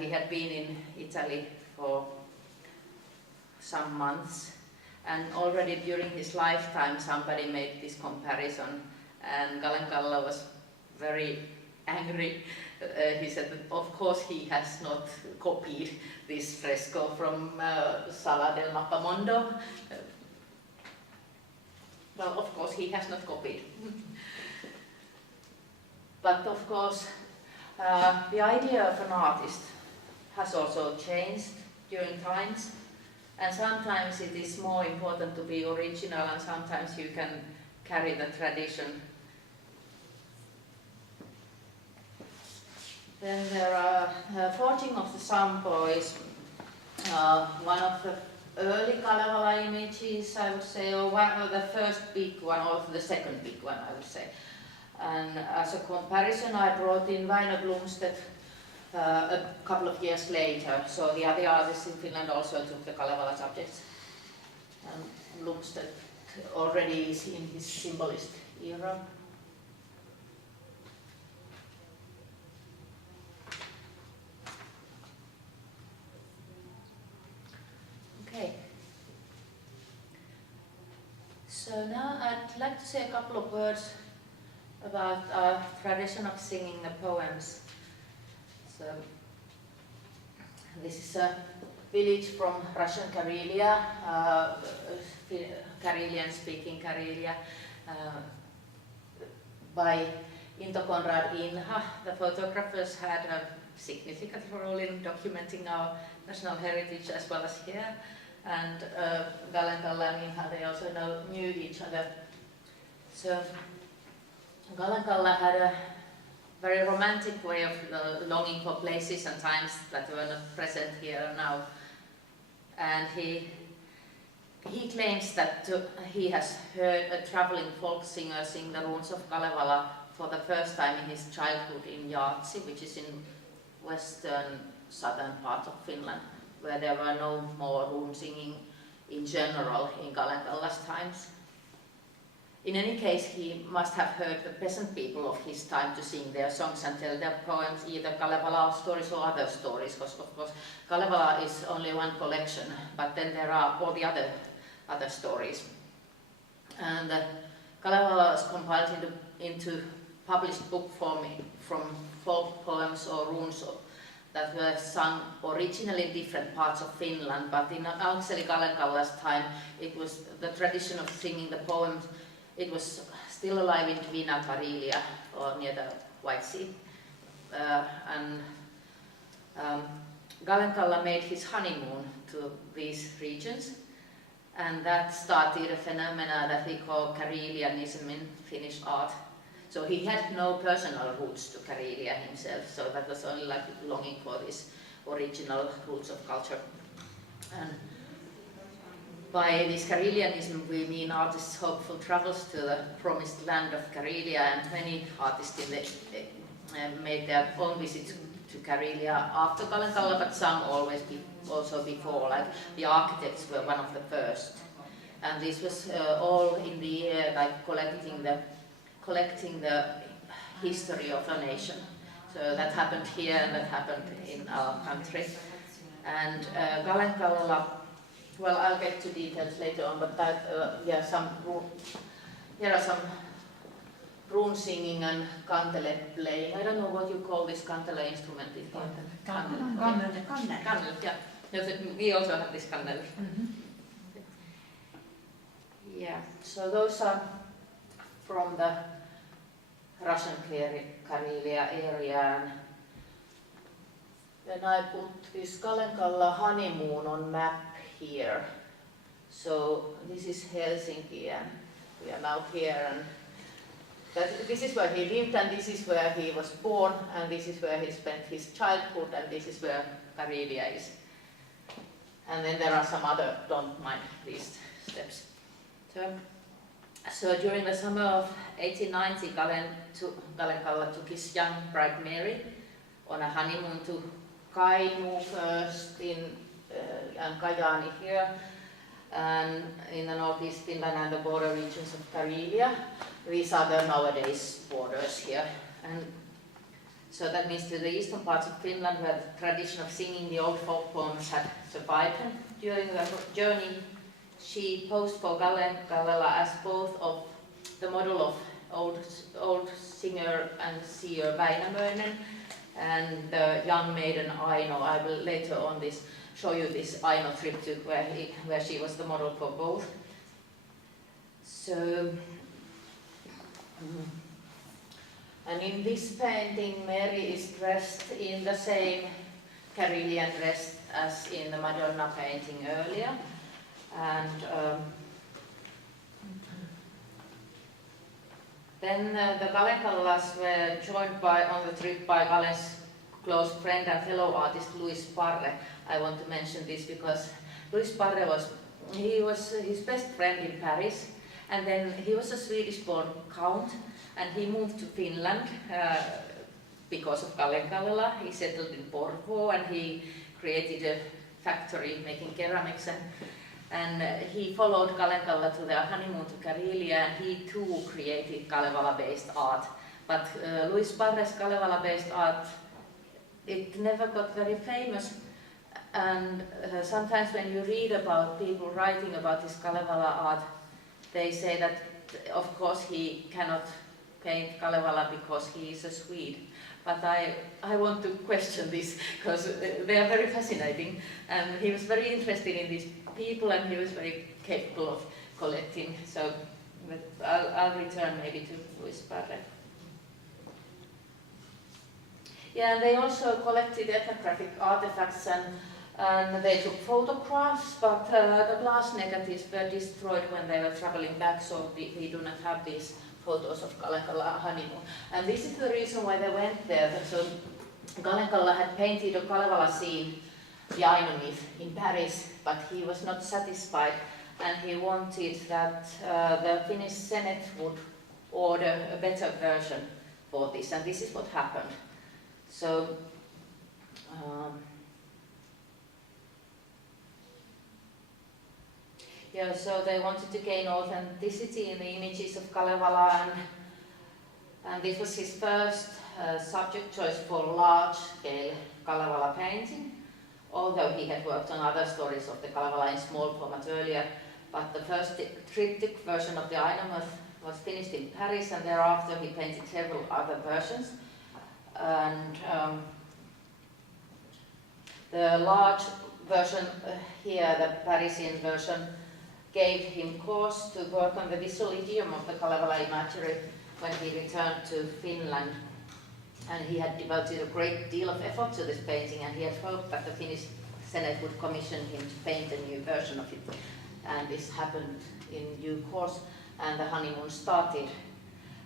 He had been in Italy for some months, and already during his lifetime somebody made this comparison, and Kalenkalla was very angry. He said that of course he has not copied this fresco from Sala del Mappamondo. Well, of course he has not copied. But of course the idea of an artist has also changed during times, and sometimes it is more important to be original, and sometimes you can carry the tradition Then there are Forging of the Sampo is one of the early Kalevala images, I would say, or one of the first big one, or the second big one, I would say. And as a comparison, I brought in Väinö Blomstedt a couple of years later. So the other artists in Finland also took the Kalevala subjects. And Blomstedt already is in his symbolist era. Okay. So now I'd like to say a couple of words about our tradition of singing the poems. So this is a village from Russian Karelia, Karelian-speaking Karelia, by Into Konrad Inha. The photographers had a significant role in documenting our national heritage as well as here. And Kalevala and Inha, they also knew each other. So Kalevala had a very romantic way of longing for places and times that were not present here now. And he claims that he has heard a traveling folk singer sing the runes of Kalevala for the first time in his childhood in Jaatsi, which is in western southern part of Finland, where there were no more rune singing in general in Kalevala's times. In any case, he must have heard the peasant people of his time to sing their songs and tell their poems, either Kalevala stories or other stories, because of course Kalevala is only one collection, but then there are all the other stories. And Kalevala is compiled into published book form from folk poems or runes that were sung originally in different parts of Finland, but in Aakseli Kalenkala's time it was the tradition of singing the poems. It was still alive in Dvina Karelia, or near the White Sea. Kalenkala made his honeymoon to these regions, and that started a phenomena that we call Karelianism in Finnish art. So he had no personal roots to Karelia himself, so that was only like longing for these original roots of culture. And by this Karelianism we mean artists' hopeful travels to the promised land of Karelia, and many artists made their own visit to Karelia after Kalenkala, but some also before, like the architects were one of the first. And this was all in the air, like collecting the history of a nation. So that happened here and that happened in our country. And Kalenkala, well, I'll get to details later on, but that, here are some rune singing and kantele playing. I don't know what you call this kantele instrument. Kannel, yeah. We also have this kannel. Mm-hmm. Yeah, so those are from the Russian Karelia area. Then I put this Kalenkala honeymoon on map here. So this is Helsinki, and we are now here. And this is where he lived, and this is where he was born, and this is where he spent his childhood, and this is where Karelia is. And then there are some other, don't mind these steps. So during the summer of 1890, Kalenkala took his young bride Mary on a honeymoon to Kainuu first, and Kajaani here, and in the northeast Finland and the border regions of Karelia. These are the nowadays borders here. And so that means to the eastern parts of Finland, where the tradition of singing the old folk poems had survived. And during the journey, she posed for Kalevala as both of the model of old singer and seer Väinämöinen and the young maiden Aino. I will later on show you this Aino triptych where she was the model for both. So, and in this painting, Mary is dressed in the same Karelian dress as in the Madonna painting earlier. And then the Kalenkalas were joined on the trip by Kalen's close friend and fellow artist Louis Parre. I want to mention this because Louis Parre was his best friend in Paris, and then he was a Swedish-born count, and he moved to Finland because of Kalevala. He settled in Porvoo, and he created a factory making ceramics, and he followed Kalevala to their honeymoon to Karelia, and he too created Kalevala-based art. But Louis Parre's Kalevala-based art, it never got very famous, and sometimes when you read about people writing about this Kalevala art, they say that of course he cannot paint Kalevala because he is a Swede. But I want to question this because they are very fascinating, and he was very interested in these people, and he was very capable of collecting. So but I'll return maybe to Louis Parre. Yeah, and they also collected ethnographic artifacts, and they took photographs, but the glass negatives were destroyed when they were traveling back, so we do not have these photos of Kalevala honeymoon. And this is the reason why they went there. So Kalevala had painted a Kalevala scene, the Aino myth, in Paris, but he was not satisfied, and he wanted that the Finnish Senate would order a better version for this, and this is what happened. So yeah, so they wanted to gain authenticity in the images of Kalevala, and this was his first subject choice for large-scale Kalevala painting, although he had worked on other stories of the Kalevala in small format earlier. But the first triptych version of the Aino myth was finished in Paris, and thereafter he painted several other versions. And the large version here, the Parisian version, gave him cause to work on the visual idiom of the Kalevala imagery when he returned to Finland. And he had devoted a great deal of effort to this painting, and he had hoped that the Finnish Senate would commission him to paint a new version of it. And this happened in due course, and the honeymoon started.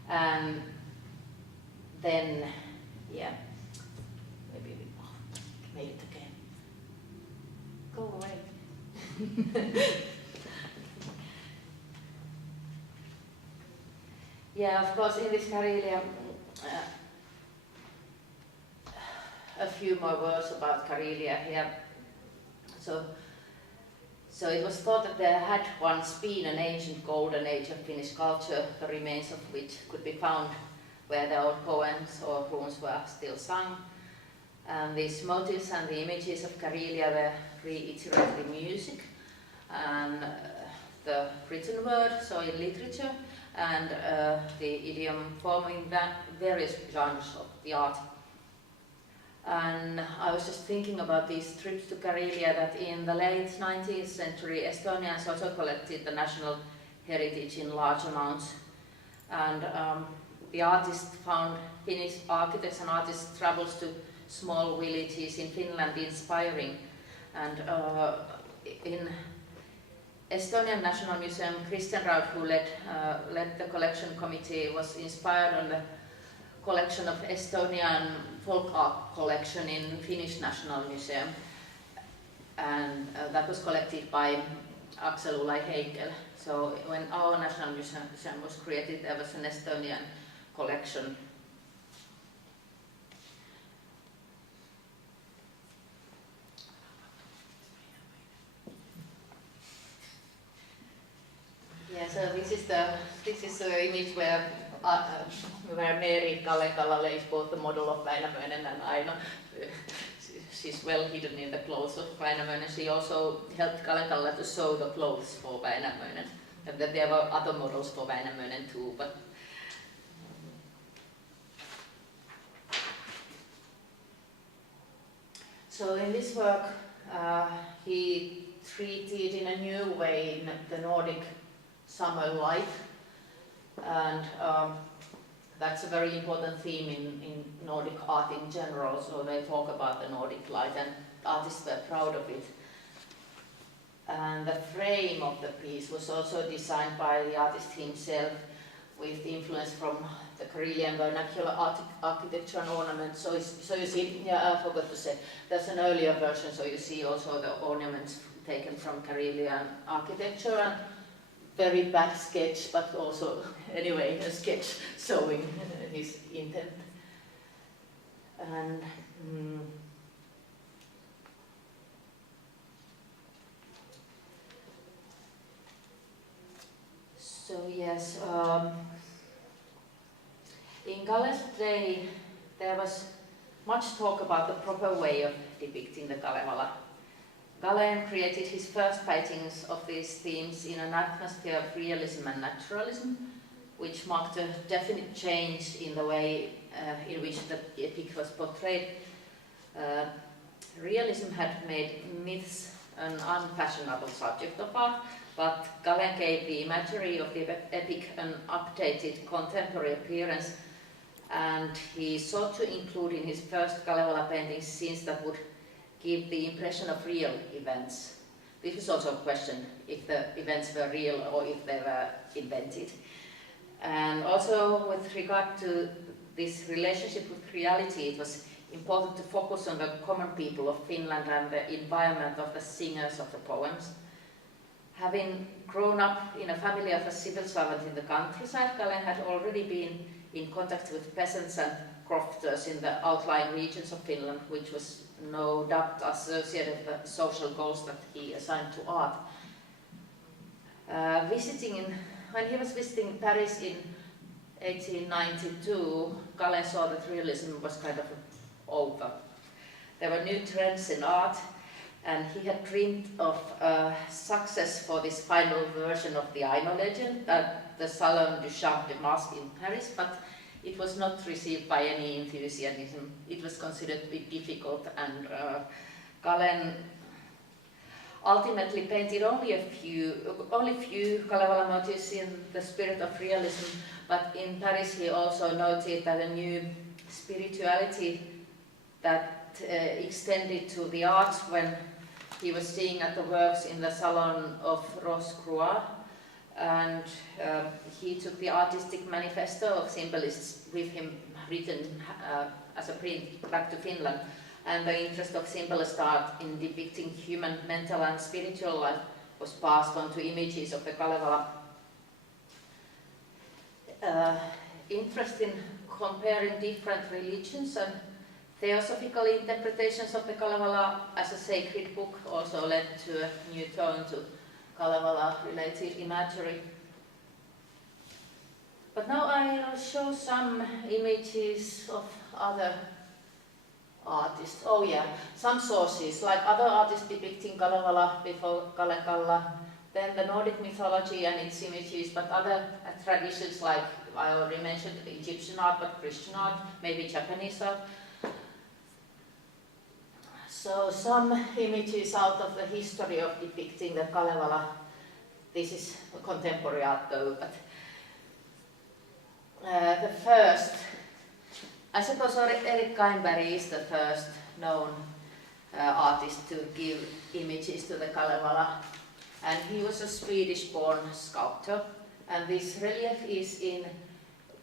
And then, yeah, maybe we made it again. Go away. Yeah, of course, in this Karelia, a few more words about Karelia here. So it was thought that there had once been an ancient golden age of Finnish culture, the remains of which could be found where the old poems or runes were still sung. And these motifs and the images of Karelia were reiterated in music and the written word, so in literature, and the idiom forming various genres of the art. And I was just thinking about these trips to Karelia, that in the late 19th century, Estonians also collected the national heritage in large amounts. And the artists found Finnish architects and artists' travels to small villages in Finland inspiring. And in Estonian National Museum, Christian Raud, who led the collection committee, was inspired on the collection of Estonian folk art collection in Finnish National Museum, and that was collected by Axel Ulai Heikel. So when our National Museum was created, there was an Estonian collection. Yeah, so this is the image where Meri Kalevala lays both the model of Väinämöinen and Aino. She's well hidden in the clothes of Väinämöinen. She also helped Kalevala to sew the clothes for Väinämöinen. And then there were other models for Väinämöinen too. But so in this work, he treated in a new way the Nordic summer life, and that's a very important theme in Nordic art in general. So they talk about the Nordic light, and artists were proud of it. And the frame of the piece was also designed by the artist himself with influence from the Karelian vernacular architecture and ornament. So you see, yeah, I forgot to say, there's an earlier version, so you see also the ornaments taken from Karelian architecture, and very bad sketch, but also, anyway, a sketch showing his intent. And so yes, in Gallen's day there was much talk about the proper way of depicting the Kalevala. Gallen created his first paintings of these themes in an atmosphere of realism and naturalism, which marked a definite change in the way in which the epic was portrayed. Realism had made myths an unfashionable subject of art, but Gallen gave the imagery of the epic an updated contemporary appearance, and he sought to include in his first Kalevala paintings scenes that would give the impression of real events. This was also a question if the events were real or if they were invented. And also with regard to this relationship with reality, it was important to focus on the common people of Finland and the environment of the singers of the poems. Having grown up in a family of a civil servant in the countryside, Gallen had already been in contact with peasants and crofters in the outlying regions of Finland, which was no doubt associated with the social goals that he assigned to art. When he was visiting Paris in 1892, Gallen saw that realism was kind of over. There were new trends in art, and he had dreamed of success for this final version of the Aino legend at the Salon du Champ de Mars in Paris, but it was not received by any enthusiasm. It was considered to be difficult, and Gallen ultimately painted only few Kalevala motifs in the spirit of realism, but in Paris he also noted that a new spirituality that extended to the arts when he was seeing at the works in the Salon of Rose-Croix, and he took the artistic manifesto of symbolists with him written as a print back to Finland, and the interest of symbolist art in depicting human, mental and spiritual life was passed on to images of the Kalevala. Interest in comparing different religions and theosophical interpretations of the Kalevala as a sacred book also led to a new tone to Kalevala-related imagery. But now I'll show some images of other artists. Oh yeah, some sources, like other artists depicting Kalevala before Kalevala, then the Nordic mythology and its images, but other traditions like I already mentioned Egyptian art, but Christian art, maybe Japanese art. So some images out of the history of depicting the Kalevala. This is contemporary art though, but the first, I suppose Erik Kainberg is the first known artist to give images to the Kalevala, and he was a Swedish-born sculptor, and this relief is in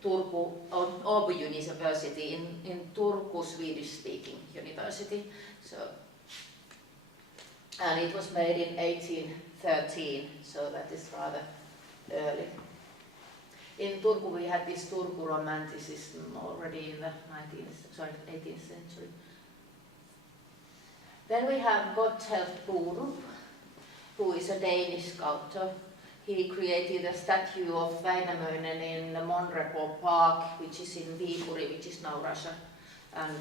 Turku, Åbo University, in Turku, Swedish-speaking university. So, and it was made in 1813, so that is rather early. In Turku we had this Turku Romanticism already in the 18th century. Then we have Gotthelf Borup, who is a Danish sculptor. He created a statue of Väinämöinen in the Monrepos Park, which is in Viipuri, which is now Russia. And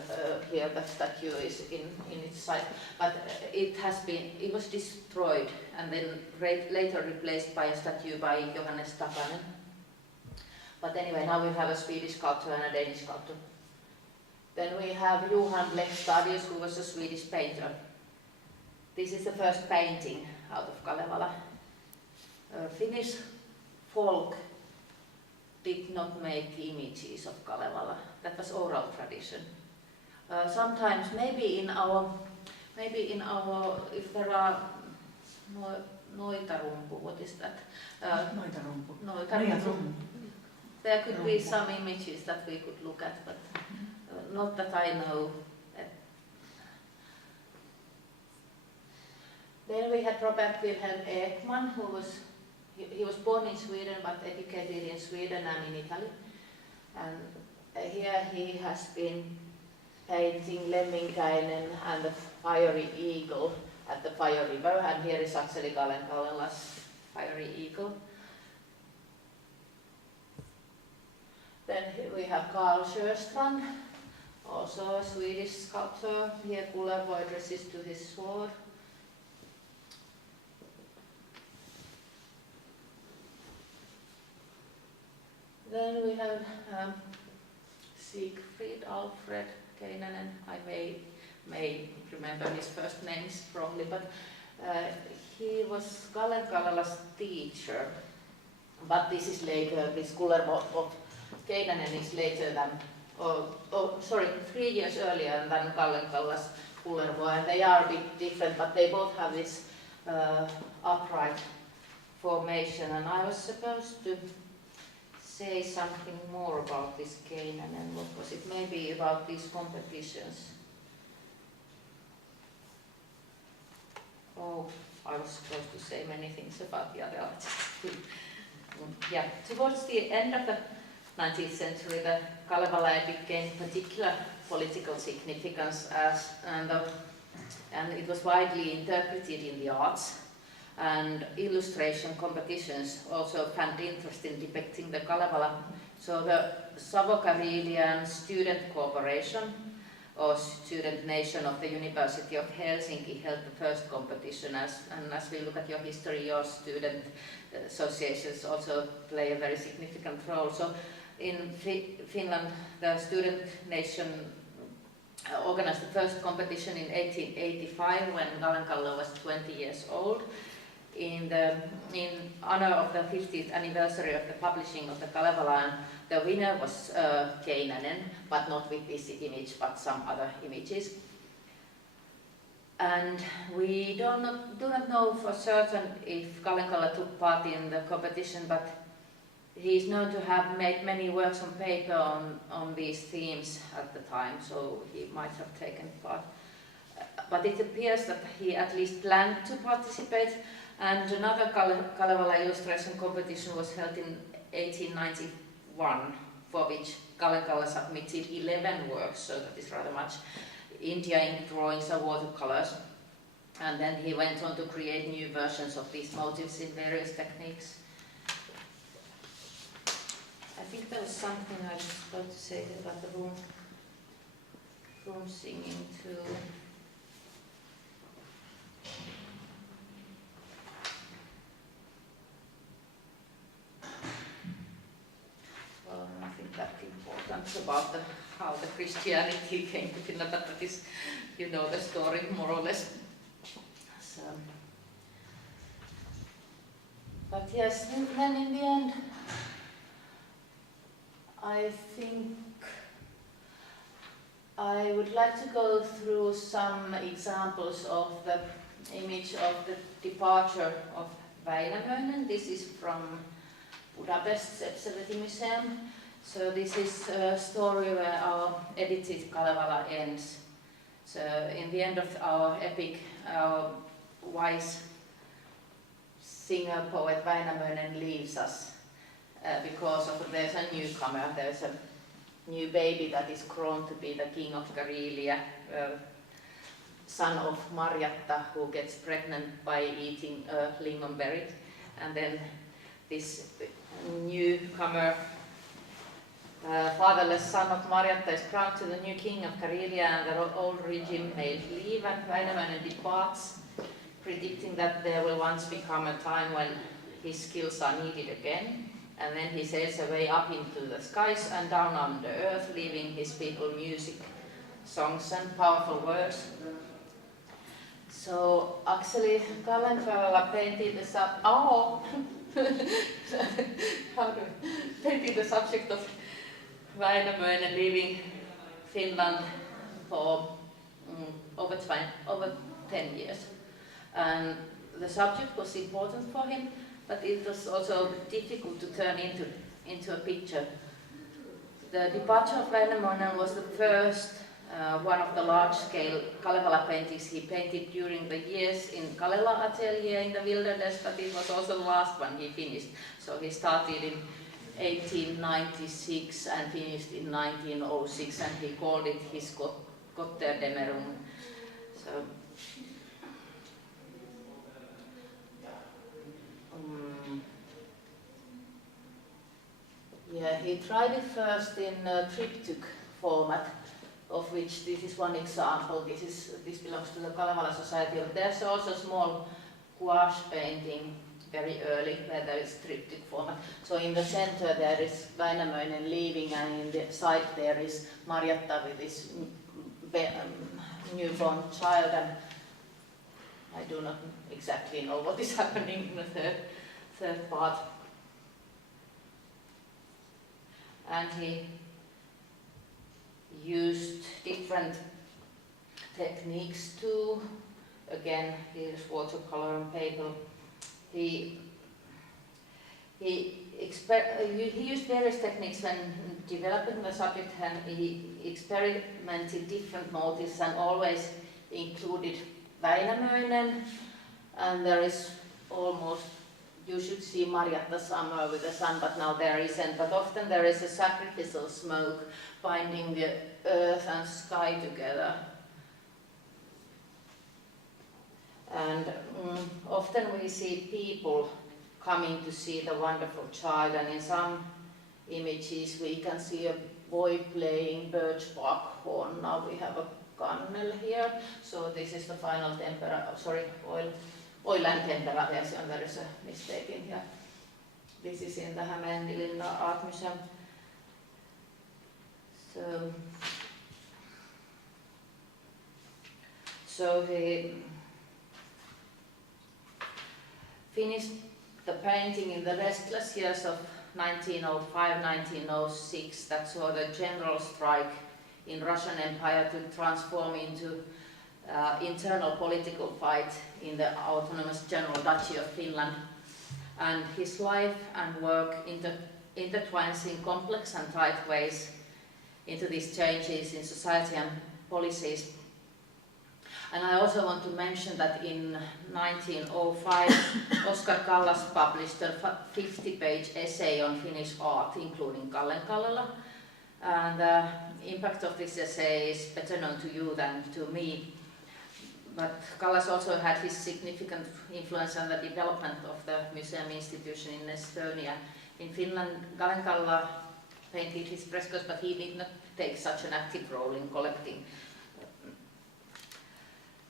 here the statue is in its site. But it was destroyed and then later replaced by a statue by Johannes Takanen. But anyway, now we have a Swedish sculptor and a Danish sculptor. Then we have Johan Blekstadius, who was a Swedish painter. This is the first painting out of Kalevala. Finnish folk did not make images of Kalevala. That was oral tradition. Sometimes, maybe in our, if there are noitarumpu, what is that? Noitarumpu. There could be some images that we could look at, but not that I know. Then we had Robert Wilhelm Ekman, he was born in Sweden but educated in Sweden and in Italy. And here he has been painting Lemminkäinen and the fiery eagle at the Fire River, and here is actually Gallenkallela's fiery eagle. Then we have Carl Sjöstrand, also a Swedish sculptor. Here Kullervo addresses to his sword. Then we have Siegfried Alfred Keinanen. I may remember his first names wrongly, but he was Gallenkallela's teacher. But this is later, this Kullervo of Keinanen is later than, 3 years earlier than Gallenkallela's Kullervo, and they are a bit different, but they both have this upright formation. And I was supposed to say something more about this Keinanen. What was it? Maybe about these competitions. Oh, I was supposed to say many things about the other artists. Yeah, towards the end of the 19th century, the Kalevala epic gained particular political significance and it was widely interpreted in the arts. And illustration competitions also found interest in depicting the Kalevala. So the Savo-Karelian Student Corporation or Student Nation of the University of Helsinki held the first competition. And as we look at your history, your student associations also play a very significant role. So in Finland, the Student Nation organized the first competition in 1885 when Gallenkallio was 20 years old. In honor of the 50th anniversary of the publishing of the Kalevala, the winner was Keinanen, but not with this image, but some other images. And we do not know for certain if Gallenkallio took part in the competition, but he is known to have made many works on paper on these themes at the time, so he might have taken part. But it appears that he at least planned to participate. And another Kalevala illustration competition was held in 1891, for which Gallenkallio submitted 11 works, so that is rather much. India ink drawings and watercolors. And then he went on to create new versions of these motifs in various techniques. I think there was something I was about to say about the room singing too. That important about how the Christianity came to Finland, but that is, you know the story more or less. So, but yes, then in the end, I think I would like to go through some examples of the image of the departure of Väinämöinen. This is from Budapest Sepsivethi Museum. So this is a story where our edited Kalevala ends. So in the end of our epic, our wise singer, poet Väinämöinen leaves us because there's a newcomer, there's a new baby that is grown to be the king of Karelia, son of Marjatta, who gets pregnant by eating a lingonberry. And then this newcomer, fatherless son of Marjatta, is crowned to the new king of Karelia, and the old regime may leave, and Väinämöinen departs, predicting that there will once become a time when his skills are needed again. And then he sails away up into the skies and down under earth, leaving his people music, songs and powerful words. So actually Gallenkallio painted painted the subject of Väinämöinen leaving Finland for over 10 years. And the subject was important for him, but it was also difficult to turn into into a picture. The departure of Väinämöinen was the first one of the large-scale Kalevala paintings he painted during the years in Kalela atelier in the wilderness, but it was also the last one he finished. So he started in 1896 and finished in 1906, and he called it his Götterdämmerung. So, yeah, he tried it first in triptych format, of which this is one example. This belongs to the Kalevala Society. There's also small gouache painting very early where there is triptych format. So in the center there is Väinämöinen leaving, and in the side there is Marjatta with this newborn child, and I do not exactly know what is happening in the third part. And he used different techniques too. Again, here's watercolor and paper. He used various techniques when developing the subject, and he experimented different motifs and always included Väinämöinen, and there is almost, you should see Marjatta somewhere with the sun, but now there isn't, but often there is a sacrificial smoke binding the earth and sky together. And often we see people coming to see the wonderful child, and in some images we can see a boy playing birch bark horn. Now we have a kannel here, so this is the final tempera, oil and tempera version, there is a mistake in here. This is in the Hämeenlinna Art Museum. So he finished the painting in the restless years of 1905-1906, that saw the general strike in Russian Empire to transform into internal political fight in the autonomous General Duchy of Finland. And his life and work intertwines in complex and tight ways into these changes in society and policies. And I also want to mention that in 1905, Oskar Kallas published a 50-page essay on Finnish art, including Kallenkallela. And the impact of this essay is better known to you than to me. But Kallas also had his significant influence on the development of the museum institution in Estonia. In Finland, Kallenkalla painted his frescoes, but he did not take such an active role in collecting.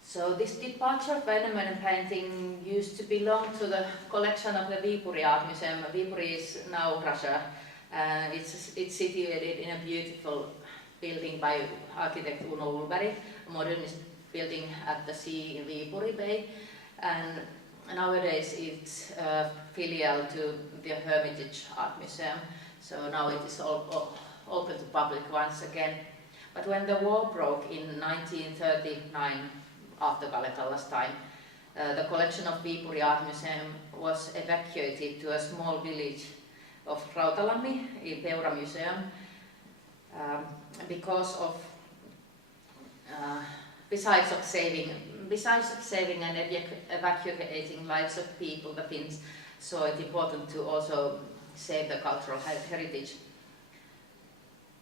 So this departure of Väinämöinen painting used to belong to the collection of the Viipuri Art Museum. Viipuri is now Russia. It's situated in a beautiful building by architect Uno Ullberg, a modernist building at the sea in Viipuri Bay. And nowadays it's a filial to the Hermitage Art Museum. So now it is all open to public once again. But when the war broke in 1939, after Kallenkalla's time, the collection of Viipuri Art Museum was evacuated to a small village of Rautalammi in Peura Museum because of, besides of saving and evacuating lives of people, the Finns saw it important to also save the cultural heritage.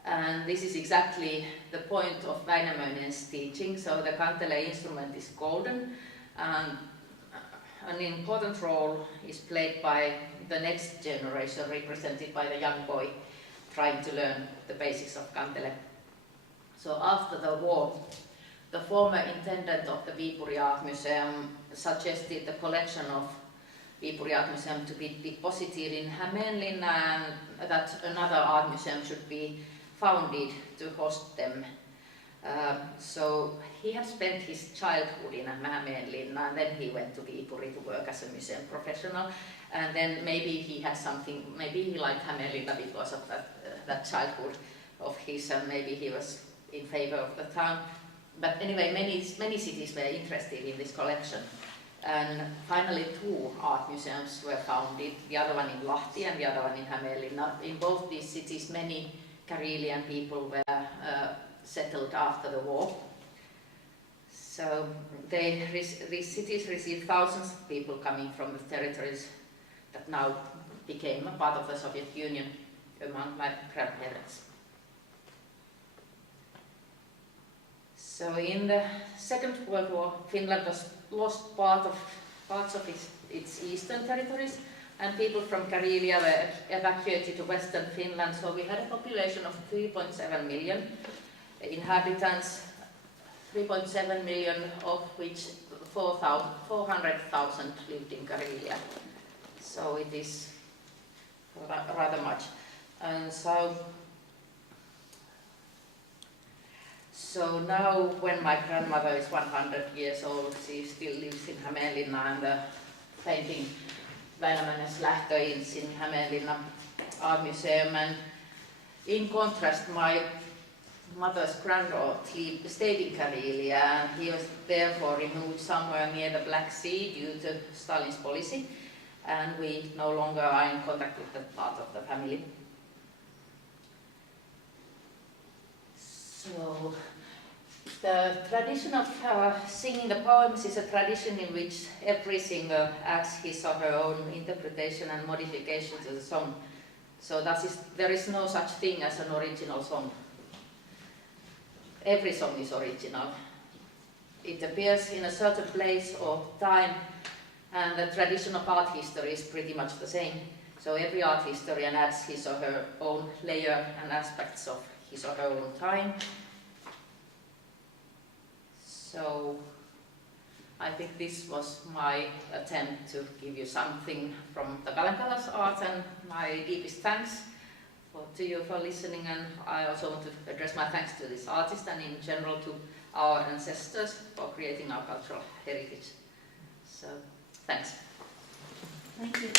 And this is exactly the point of Väinämöinen's teaching. So the kantele instrument is golden, and an important role is played by the next generation, represented by the young boy trying to learn the basics of kantele. So after the war, the former intendant of the Viipuri Art Museum suggested the collection of Viipuri Art Museum to be deposited in Hämeenlinna, and that another art museum should be founded to host them. So he had spent his childhood in Hämeenlinna, and then he went to Viipuri to work as a museum professional. And then maybe he had something, maybe he liked Hämeenlinna because of that childhood of his, and maybe he was in favor of the town. But anyway, many cities were interested in this collection. And finally 2 art museums were founded, the other one in Lahti and the other one in Hämeenlinna. In both these cities many Karelian people were settled after the war. So these cities received thousands of people coming from the territories that now became a part of the Soviet Union among my grandparents. So in the Second World War, Finland lost parts of its eastern territories, and people from Karelia were evacuated to western Finland. So we had a population of 3.7 million inhabitants, 3.7 million of which 400,000 lived in Karelia. So it is rather much. And so now when my grandmother is 100 years old, she still lives in Hämeenlinna, and the painting Väinämöinen's Lähtöins in Hämeenlinna Art Museum. And in contrast, my mother's grandfather stayed in Karelia, and he was therefore removed somewhere near the Black Sea due to Stalin's policy, and we no longer are in contact with that part of the family. So the tradition of singing the poems is a tradition in which every singer adds his or her own interpretation and modification to the song. So there is no such thing as an original song. Every song is original. It appears in a certain place or time, and the tradition of art history is pretty much the same. So every art historian adds his or her own layer and aspects of his or her own time. So I think this was my attempt to give you something from the Kalenkala's art, and my deepest thanks to you for listening. And I also want to address my thanks to this artist and in general to our ancestors for creating our cultural heritage. So thanks. Thank you.